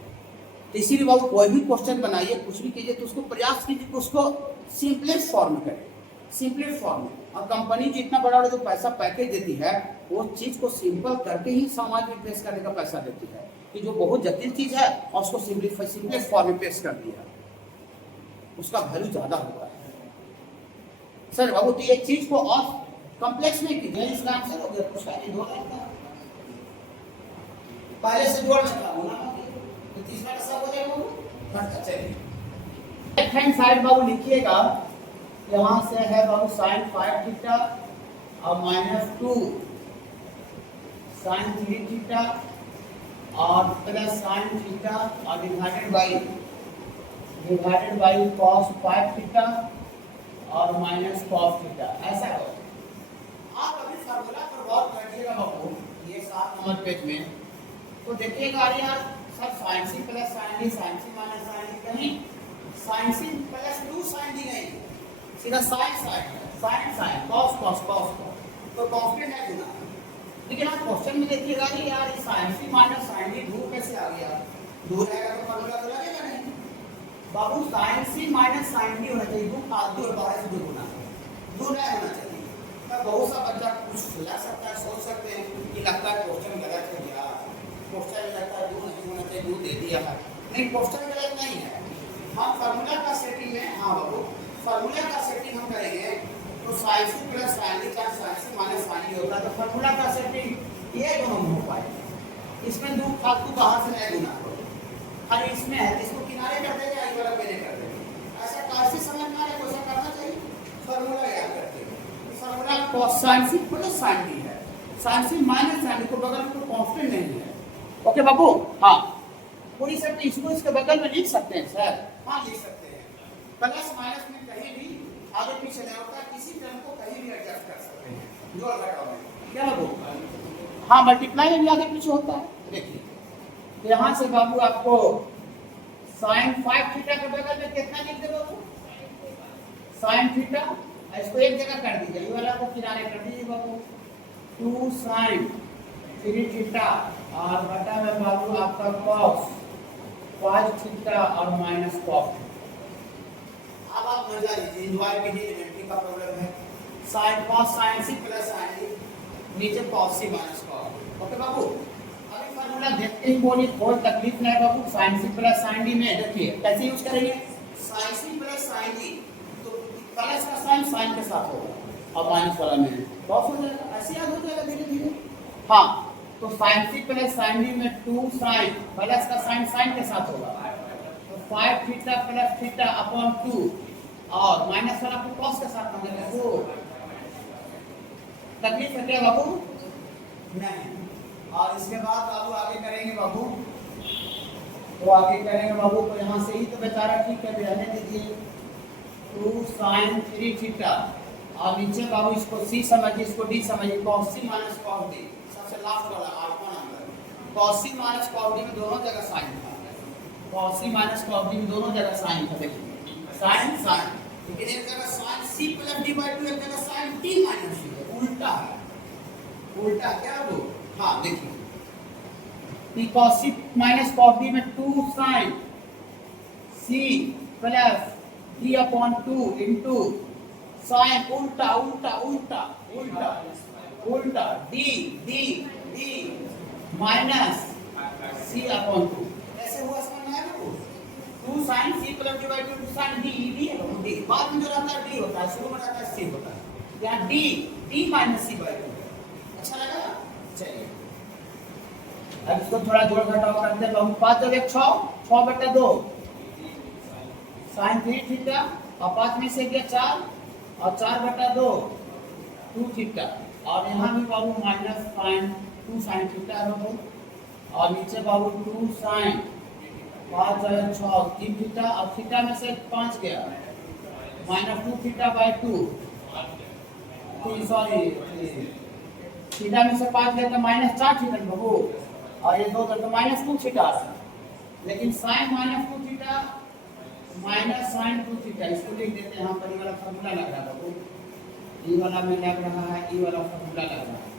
तो इसीलिए बाबू कोई भी क्वेश्चन बनाइए, कुछ भी कीजिए, तो उसको प्रयास कीजिए कि उसको सिंपलेस्ट फॉर्म में करें, सिंपलेस्ट फॉर्म में। और कंपनी जितना बड़ा बड़ा जो पैसा पैकेज देती है, वो चीज़ को सिंपल करके ही समाज में पेश करने का पैसा देती है, कि जो बहुत जटिल चीज़ है और उसको सिंपलेस्ट फॉर्म में पेश कर दिया, उसका वैल्यू ज़्यादा होता है। सर बाबू तो ये चीज़ को और कॉम्प्लेक्स नहीं कीजिए, इसका आंसर हो गया, उसका नहीं दो लाइन का पहले से जोड़ना था ना, तो तीसरा का सब हो जाएगा। चलिए लेफ्ट हैंड साइड बाबू लिखिएगा, यहाँ से है बाबू sin 5 थीटा और -2 sin 3 थीटा और प्लस sin थीटा और डिवाइडेड बाई cos 5 थीटा और माइनस कॉस थीटा, ऐसा हो। आप अभी फार्मूला पर गौर करिएगा बाबू, ये 7 नंबर पेज में, तो देखिएगा अरे यार sir sin c plus sin d, sin c minus sin d, कहीं sin c plus 2 sin d नहीं, सीधा sin sin cos cos cos, तो कांस्टेंट है गुना। लेकिन आप क्वेश्चन में देखिएगा कि यार ये sin c minus sin d दूर कैसे आ गया, दूर रहेगा तो फार्मूला तो लगेगा नहीं बाबू। sin c minus sin d होना चाहिए, दूर फालतू और बाहर से दूर होना होना चाहिए। तब बहुत सा बच्चा कुछ लग सकता है, सोच सकते हैं कि लगता है क्वेश्चन गलत है यार, क्वेश्चन में लगता है दूर नहीं होना चाहिए, दूर दे दिया है। नहीं, क्वेश्चन गलत नहीं है। हम फार्मूला का सेटिंग में, हाँ बाबू फार्मूला का सेटिंग हम करेंगे तो sin c plus sin d का sin c minus sin d होता है, तो फार्मूला का सेटिंग ये दोनों में हो पाएगा। इसमें दूर फालतू बाहर से नहीं गुना करो, खाली इसमें है इसको किनारे कर देंगे, आई वाला पहले कर देंगे। ऐसा कैसे समझ में आ रहा है, क्वेश्चन करना चाहिए, फार्मूला याद करते हैं। Formula cos sin c plus sin d है, sin c minus sin d को बगल में कोई कांस्टेंट नहीं है। ओके बाबू, हाँ पूरी सब इसको इसके बगल में लिख सकते हैं सर, हाँ लिख सकते हैं। प्लस माइनस में कहीं भी आगे पीछे नहीं होता, किसी टर्म को कहीं भी एडजस्ट कर सकते हैं, जोड़ घटाव में, क्या बाबू? हाँ मल्टीप्लाई में भी आगे पीछे होता है। देखिए यहाँ से बाबू आपको sin 5 थीटा के बगल में कितना लिख दे बाबू, sin थीटा, इसको एक जगह कर दीजिए, ये वाला को किनारे कर दीजिए बाबू, 2 sin 3 थीटा और बटा में बाबू आपका cos 5 थीटा और माइनस cos। अब आप मजा लीजिए, एंजॉय कीजिए, एलिमेंट्री का प्रॉब्लम है। sin cos sin c plus sin d, नीचे cos c minus cos। Okay बाबू, अभी फार्मूला देखते ही बोलिए, कोई तकलीफ नहीं बाबू। sin c plus sin d में देखिए कैसे यूज करेंगे, sin c plus sin d, तो प्लस का साइन साइन के साथ होगा और माइनस वाला में cos हो जाएगा, ऐसे याद हो जाएगा धीरे धीरे। हाँ तो sin c plus sin d में 2 sin, प्लस का साइन साइन के साथ होगा, तो 5 थीटा प्लस थीटा अपॉन 2 और माइनस वाला को cos के साथ होगा। तो तकलीफ है क्या बाबू? नहीं। और इसके बाद बाबू आगे करेंगे बाबू, तो आगे करेंगे बाबू, तो यहाँ से ही तो बेचारा ठीक है, रहने दीजिए। 2 sin 3 थीटा और नीचे बाबू इसको c समझिए, इसको d समझिए, cos c minus cos d, सबसे लास्ट वाला alpha number, cos c minus cos d में दोनों जगह साइन था, cos c minus cos d में दोनों जगह साइन था। देखिए साइन साइन, लेकिन एक जगह sin c plus d by 2, एक जगह sin t माइनस c, उल्टा है, उल्टा क्या वो? हाँ देखिए cos c minus cos d में 2 sin c plus d upon 2 into sine उल्टा उल्टा उल्टा उल्टा उल्टा d d d minus c upon 2, ऐसे हुआ समझ में आया? 2 sin c plus d by 2 sin d, d d बाद में जो रहता है d होता है, शुरू में रहता है c होता है, यहाँ d d minus c by 2। अच्छा लगा? चलिए अब इसको थोड़ा जोड़ घटाव करते हैं। हम 5 जगह 6 बटा 2 sin 3 थीटा और 5 में से गया 4 और 4 बटा 2 2 थीटा, और यहाँ भी बाबू माइनस sin 2 sin थीटा है बाबू, और नीचे बाबू 2 sin 5 6 3 थीटा, और थीटा में से 5 गया minus 2 theta by 2, sorry theta में से 5 गया तो माइनस 4 थीटा बाबू, और ये 2 तो माइनस 2 थीटा, लेकिन sin minus 2 theta minus sin 2 theta, इसको लिख देते हैं। यहाँ पर ये वाला फार्मूला लग रहा है बाबू, ये वाला में लग रहा है, ये वाला फार्मूला लग रहा है।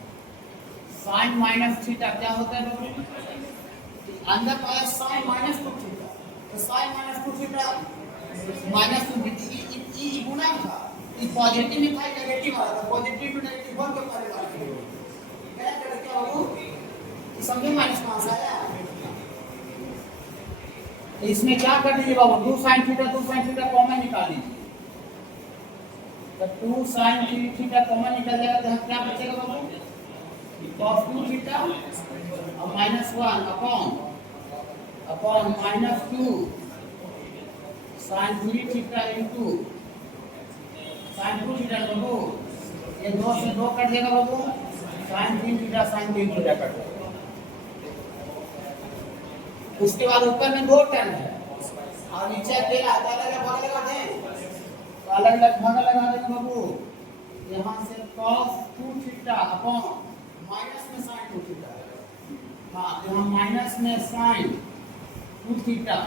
sin माइनस थीटा क्या होता है बाबू? अंदर पाया sin माइनस 2 थीटा, तो sin माइनस 2 थीटा माइनस 2 ई गुना था, ये पॉजिटिव में था, नेगेटिव आ रहा था, पॉजिटिव टू नेगेटिव बन के पहले वाला क्या कर क्या बाबू? ये समझे माइनस कहां से आया? इसमें क्या कर दीजिए बाबू, 2 sin थीटा कॉमन निकाल दीजिए, तो 2 sin 3 थीटा कॉमन निकल जाएगा, तो क्या बचेगा बाबू? cos 2 थीटा और -1 upon -2 sin 3 theta into sin 2 theta बाबू, ये 2 से 2 कट जाएगा बाबू, sin 3 theta sin 3 theta cut जाएगा। उसके बाद ऊपर में 2 टर्म है और नीचे अकेला आता है, बगल का दे तो अलग अलग भागा लगा देंगे बाबू। यहाँ से cos 2 थीटा अपॉन माइनस में sin 2 थीटा। हाँ यहाँ माइनस में sin 2 थीटा,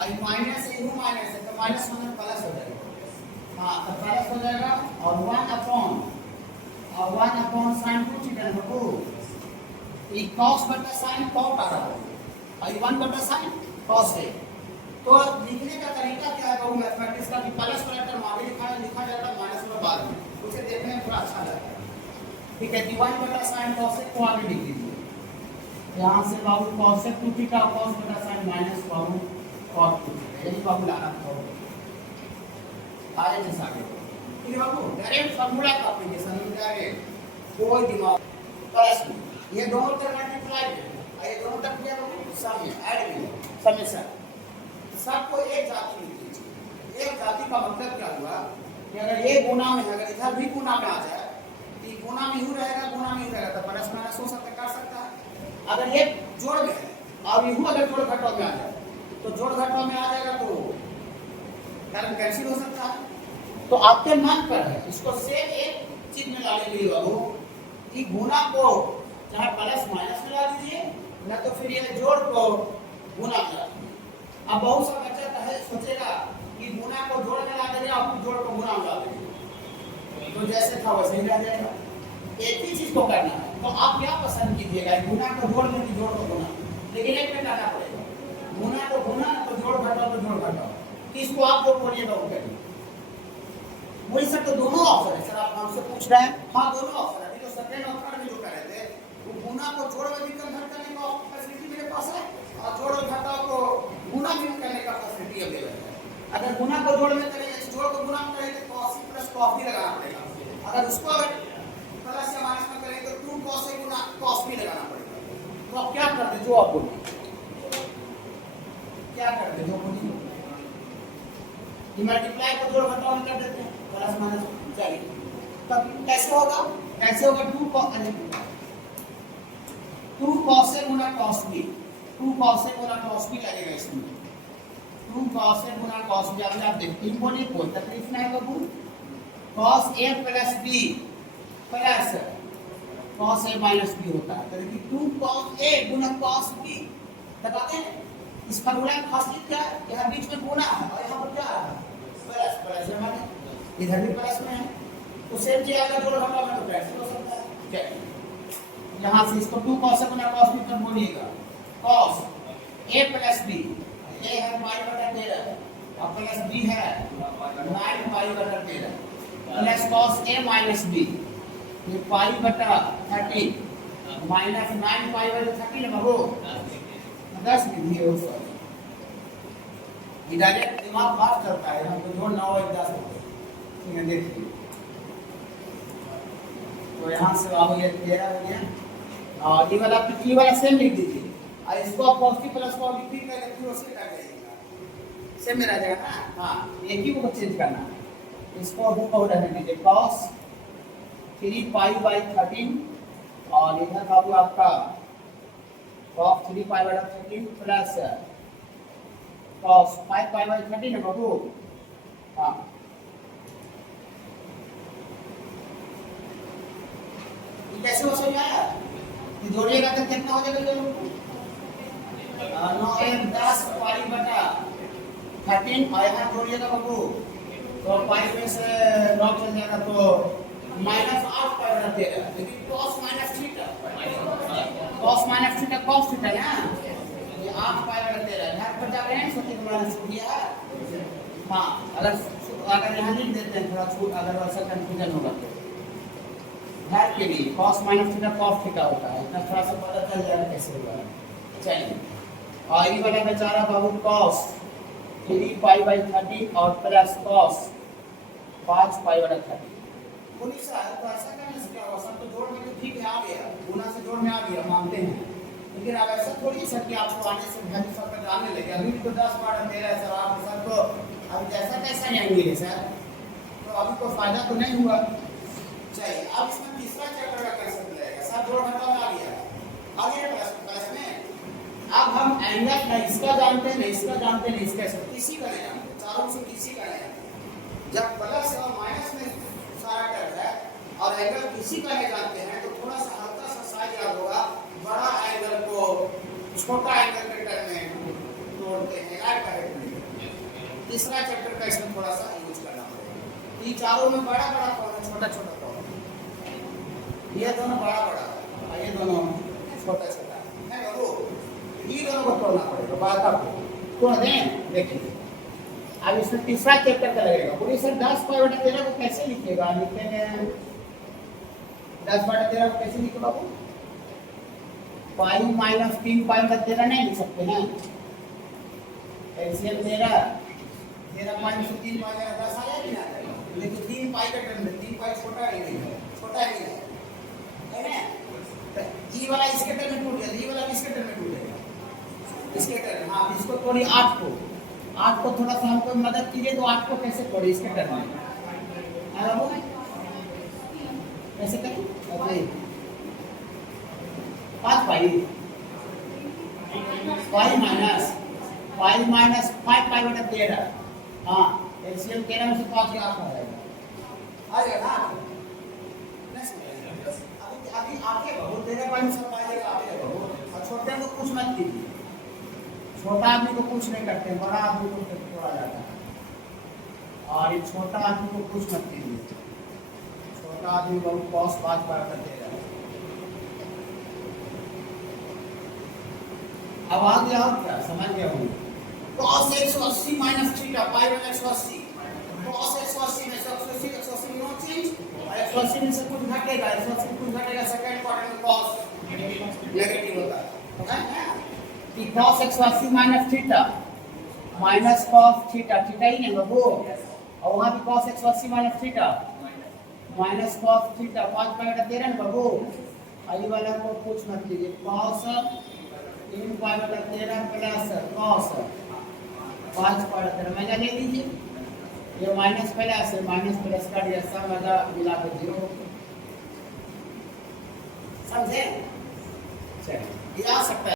और माइनस है यू माइनस है तो माइनस माइनस प्लस हो जाएगा। हाँ तो प्लस हो जाएगा और 1 अपॉन sin 2 थीटा है बाबू। ये cos बटा sin cot आ रहा है और 1 बटा sin cos है। तो लिखने का तरीका क्या है बाबू मैथमेटिक्स का कि प्लस वाला टर्म आगे लिखा जाता है माइनस वाला बाद में, उसे देखने में थोड़ा अच्छा लगता है। ठीक है 1 बटा sin cos को आगे लिख दीजिए। यहाँ से बाबू cos 2 थीटा cos बटा sin माइनस बाबू cot 2 थीटा, यही बाबू लाना था आगे जैसा आगे। ठीक है बाबू डायरेक्ट फार्मूला का एप्लीकेशन में डायरेक्ट कोई दिमाग प्लस ये दोनों तरफ मल्टीप्लाई है, ये दोनों तरफ क्या बाबू सम है, ऐड है समेशन। सबको एक जाति लिख दीजिए। एक जाति का मतलब क्या हुआ कि अगर ये गुना में है, अगर इधर भी गुना में आ जाए तो गुना में यू रहेगा, गुना में यू रहेगा तो प्लस माइनस हो सकता कर सकता है। अगर ये जोड़ में है और यू अगर जोड़ घटाव में आ जाए तो जोड़ घटाव में आ जाएगा तो टर्म कैंसिल हो सकता है। तो आपके मन पर है, इसको सेम एक चीज में ला लेंगे बाबू कि गुना को चाहे प्लस माइनस में ला दीजिए ना तो फिर ये जोड़ को गुना में ला दीजिए। अब बहुत सा बच्चा है सोचेगा कि गुना को जोड़ में ला देंगे और जोड़ को गुना में ला देंगे तो जैसे था वैसे ही रह जाएगा। एक ही चीज को करना है तो आप क्या पसंद कीजिएगा, गुना को जोड़ में कि जोड़ को गुना, लेकिन एक में करना पड़ेगा। गुना तो गुना तो जोड़ घटाओ तो जोड़ घटाओ, किसको आप जो बोलिएगा वो करिए। वही सब तो दोनों ऑप्शन है सर, आप हमसे पूछ रहे हैं। हाँ दोनों ऑप्शन है, जो सेकंड ऑप्शन में जो कर रहे थे वो गुना को जोड़ में भी कन्वर्ट करने का फैसिलिटी मेरे पास है और जोड़ और घटाव को गुना में करने का फैसिलिटी अवेलेबल है। अगर गुना को जोड़ में करेंगे, जोड़ को गुना में करेंगे तो cos प्लस cos भी लगाना पड़ेगा। अगर उसको अगर प्लस या माइनस में करेंगे तो 2 cos से गुना cos भी लगाना पड़ेगा। तो आप क्या करते जो आप बोलिए, क्या करते जो बोलिए कि मल्टीप्लाई को जोड़ घटाव में कर देते हैं प्लस माइनस चलिए। तब कैसे होगा 2 cos से गुना cos भी, 2 cos से गुना cos भी लगेगा इसमें। 2 cos से गुना cos भी अभी आप देखते हैं बोलिए कोई तकलीफ नहीं है बाबू। cos a plus b plus cos a minus b होता है तो देखिए 2 cos a गुना cos b बताते हैं। इस फार्मूला में खासियत क्या है, यहाँ बीच में गुना है और यहाँ पर क्या है प्लस, प्लस हमारे इधर भी प्लस में है तो सेम चीज अगर जोड़ घटाव में तो कैंसिल हो सकता है। चलिए यहाँ से इसको 2 cos गुना cos b पर बोलिएगा cos a plus b, a है पाई बटा 13 और प्लस b है 9 पाई बटा 13 plus cos a minus b, ये पाई बटा 13 माइनस 9 पाई बटा 13 है बाबू 10 विधि है उस इधर दिमाग बात करता है, हमको जोड़ 9 और 10 ठीक है देखिए। तो यहाँ से बाबू ये 13 हो गया और ये वाला सेम लिख दीजिए और इसको आप पॉजिटिव प्लस को लिख दीजिएगा फिर उसे कर जाइएगा सेम में रह जाएगा ना। हाँ एक ही को चेंज करना है, इसको अब को रहने दीजिए cos 3 पाई बाई 13 और इधर बाबू आपका cos 3 pi by 13 plus cos 5 pi by 13 है बाबू। हाँ कैसे हो समझ आया, जोड़िएगा तो कितना हो जाएगा 9 1 10 पाई बटा 13 और यहाँ जोड़िएगा बाबू तो पाई में से 9 चल जाएगा तो माइनस 8 पाई बटा 13 लेकिन cos minus theta cos minus theta cos theta ना ये 8 पाई बटा 13 यहाँ पर जा रहे हैं सोचिए माइनस हो गया। हाँ अगर यहाँ लिख देते हैं थोड़ा छूट अगर वैसा कंफ्यूजन होगा तो ध्यान के लिए cos minus theta cos theta होता है, इतना थोड़ा सा पता चल जाएगा कैसे होगा। चलिए और ये वाला बेचारा बाबू cos 3 पाई बाई 13 और प्लस cos 5 पाई बटा 13 पुलिस तो ऐसा करने से क्या होगा सर, तो जोड़ में तो ठीक है आ गया, गुना से जोड़ में आ गया मानते हैं, लेकिन अब ऐसा थोड़ी सर कि आपको आने से वैल्यू सब तक आने लगे। अभी भी तो 10 12 13 सर आप सर तो अभी जैसा कैसा आएंगे सर, तो अभी कोई फायदा तो नहीं हुआ। चलिए अब इसमें तीसरा चैप्टर का कैसे मिलेगा सर, जोड़ घटाव आ गया आगे प्लस में। अब हम एंगल ना इसका जानते हैं ना इसका जानते हैं, इसका किसी का नहीं जानते, चारों से किसी का नहीं जानते। जब प्लस और माइनस में सारा टर्म है और एंगल किसी का नहीं जानते हैं तो थोड़ा सा हल्का सा साइज याद होगा, बड़ा एंगल को छोटा एंगल के टर्म में तोड़ते हैं, ऐड करेंगे। तीसरा चैप्टर का इसमें थोड़ा सा यूज करना पड़ेगा। ये चारों में बड़ा बड़ा कौन है, छोटा छोटा कौन है? ये दोनों बड़ा बड़ा और ये दोनों छोटा छोटा है बाबू। ये दोनों को तोड़ना पड़ेगा, बात आपको तोड़ दें। देखिए अब इसमें तीसरा चैप्टर का लगेगा। बोलिए सर 10/13 को कैसे लिखेगा? लिखेंगे 10/13 को कैसे लिखे बाबू? पाई माइनस 3/13 नहीं लिख सकते हैं। एलसीएम 13 पाई से 3 पाई 10 आ जाएगी ना, लेकिन 3 पाई का टर्म में 3 पाई छोटा है नहीं, छोटा है नहीं है ना। तो ई वाला इसके टर्म में टूट गया, ई वाला इसके टर्म में टूट जाएगा, इसके टर्म। हाँ इसको थोड़ी 8 को थोड़ा सा हमको मदद कीजिए, तो 8 को कैसे तोड़े इसके टर्म में? कैसे करें? 5 पाई माइनस 5/13। हाँ एलसीएम 13 में से 5 क्या आ जाएगा ना। अभी आगे बहुत 13 सब पाएगा आगे बहुत। और छोटे को कुछ मत कीजिए, छोटा आदमी को कुछ नहीं करते, बड़ा आदमी को तोड़ा जाता है। और ये छोटा आदमी को कुछ मत कीजिए, छोटा आदमी बहुत कॉस 5 बार करते हैं। अब आ गया और क्या समझ गया हूँ? cos 180 minus theta pi 180 cos 180 में 180 नो चेंज, और 180 में से कुछ घटेगा, 180 कुछ घटेगा, सेकंड क्वार्टर में cos नेगेटिव होता है कि cos 180 minus theta minus cos theta, theta ही नहीं बाबू। और वहाँ भी cos 180 minus theta minus cos theta 5/13 बाबू। आई वाला को कुछ मत कीजिए, cos 3/13 प्लस cos 5/13 मजा ले लीजिए। ये माइनस प्लस है, माइनस प्लस का सब मजा मिला के 0 समझे? चलिए ये आ सकता है।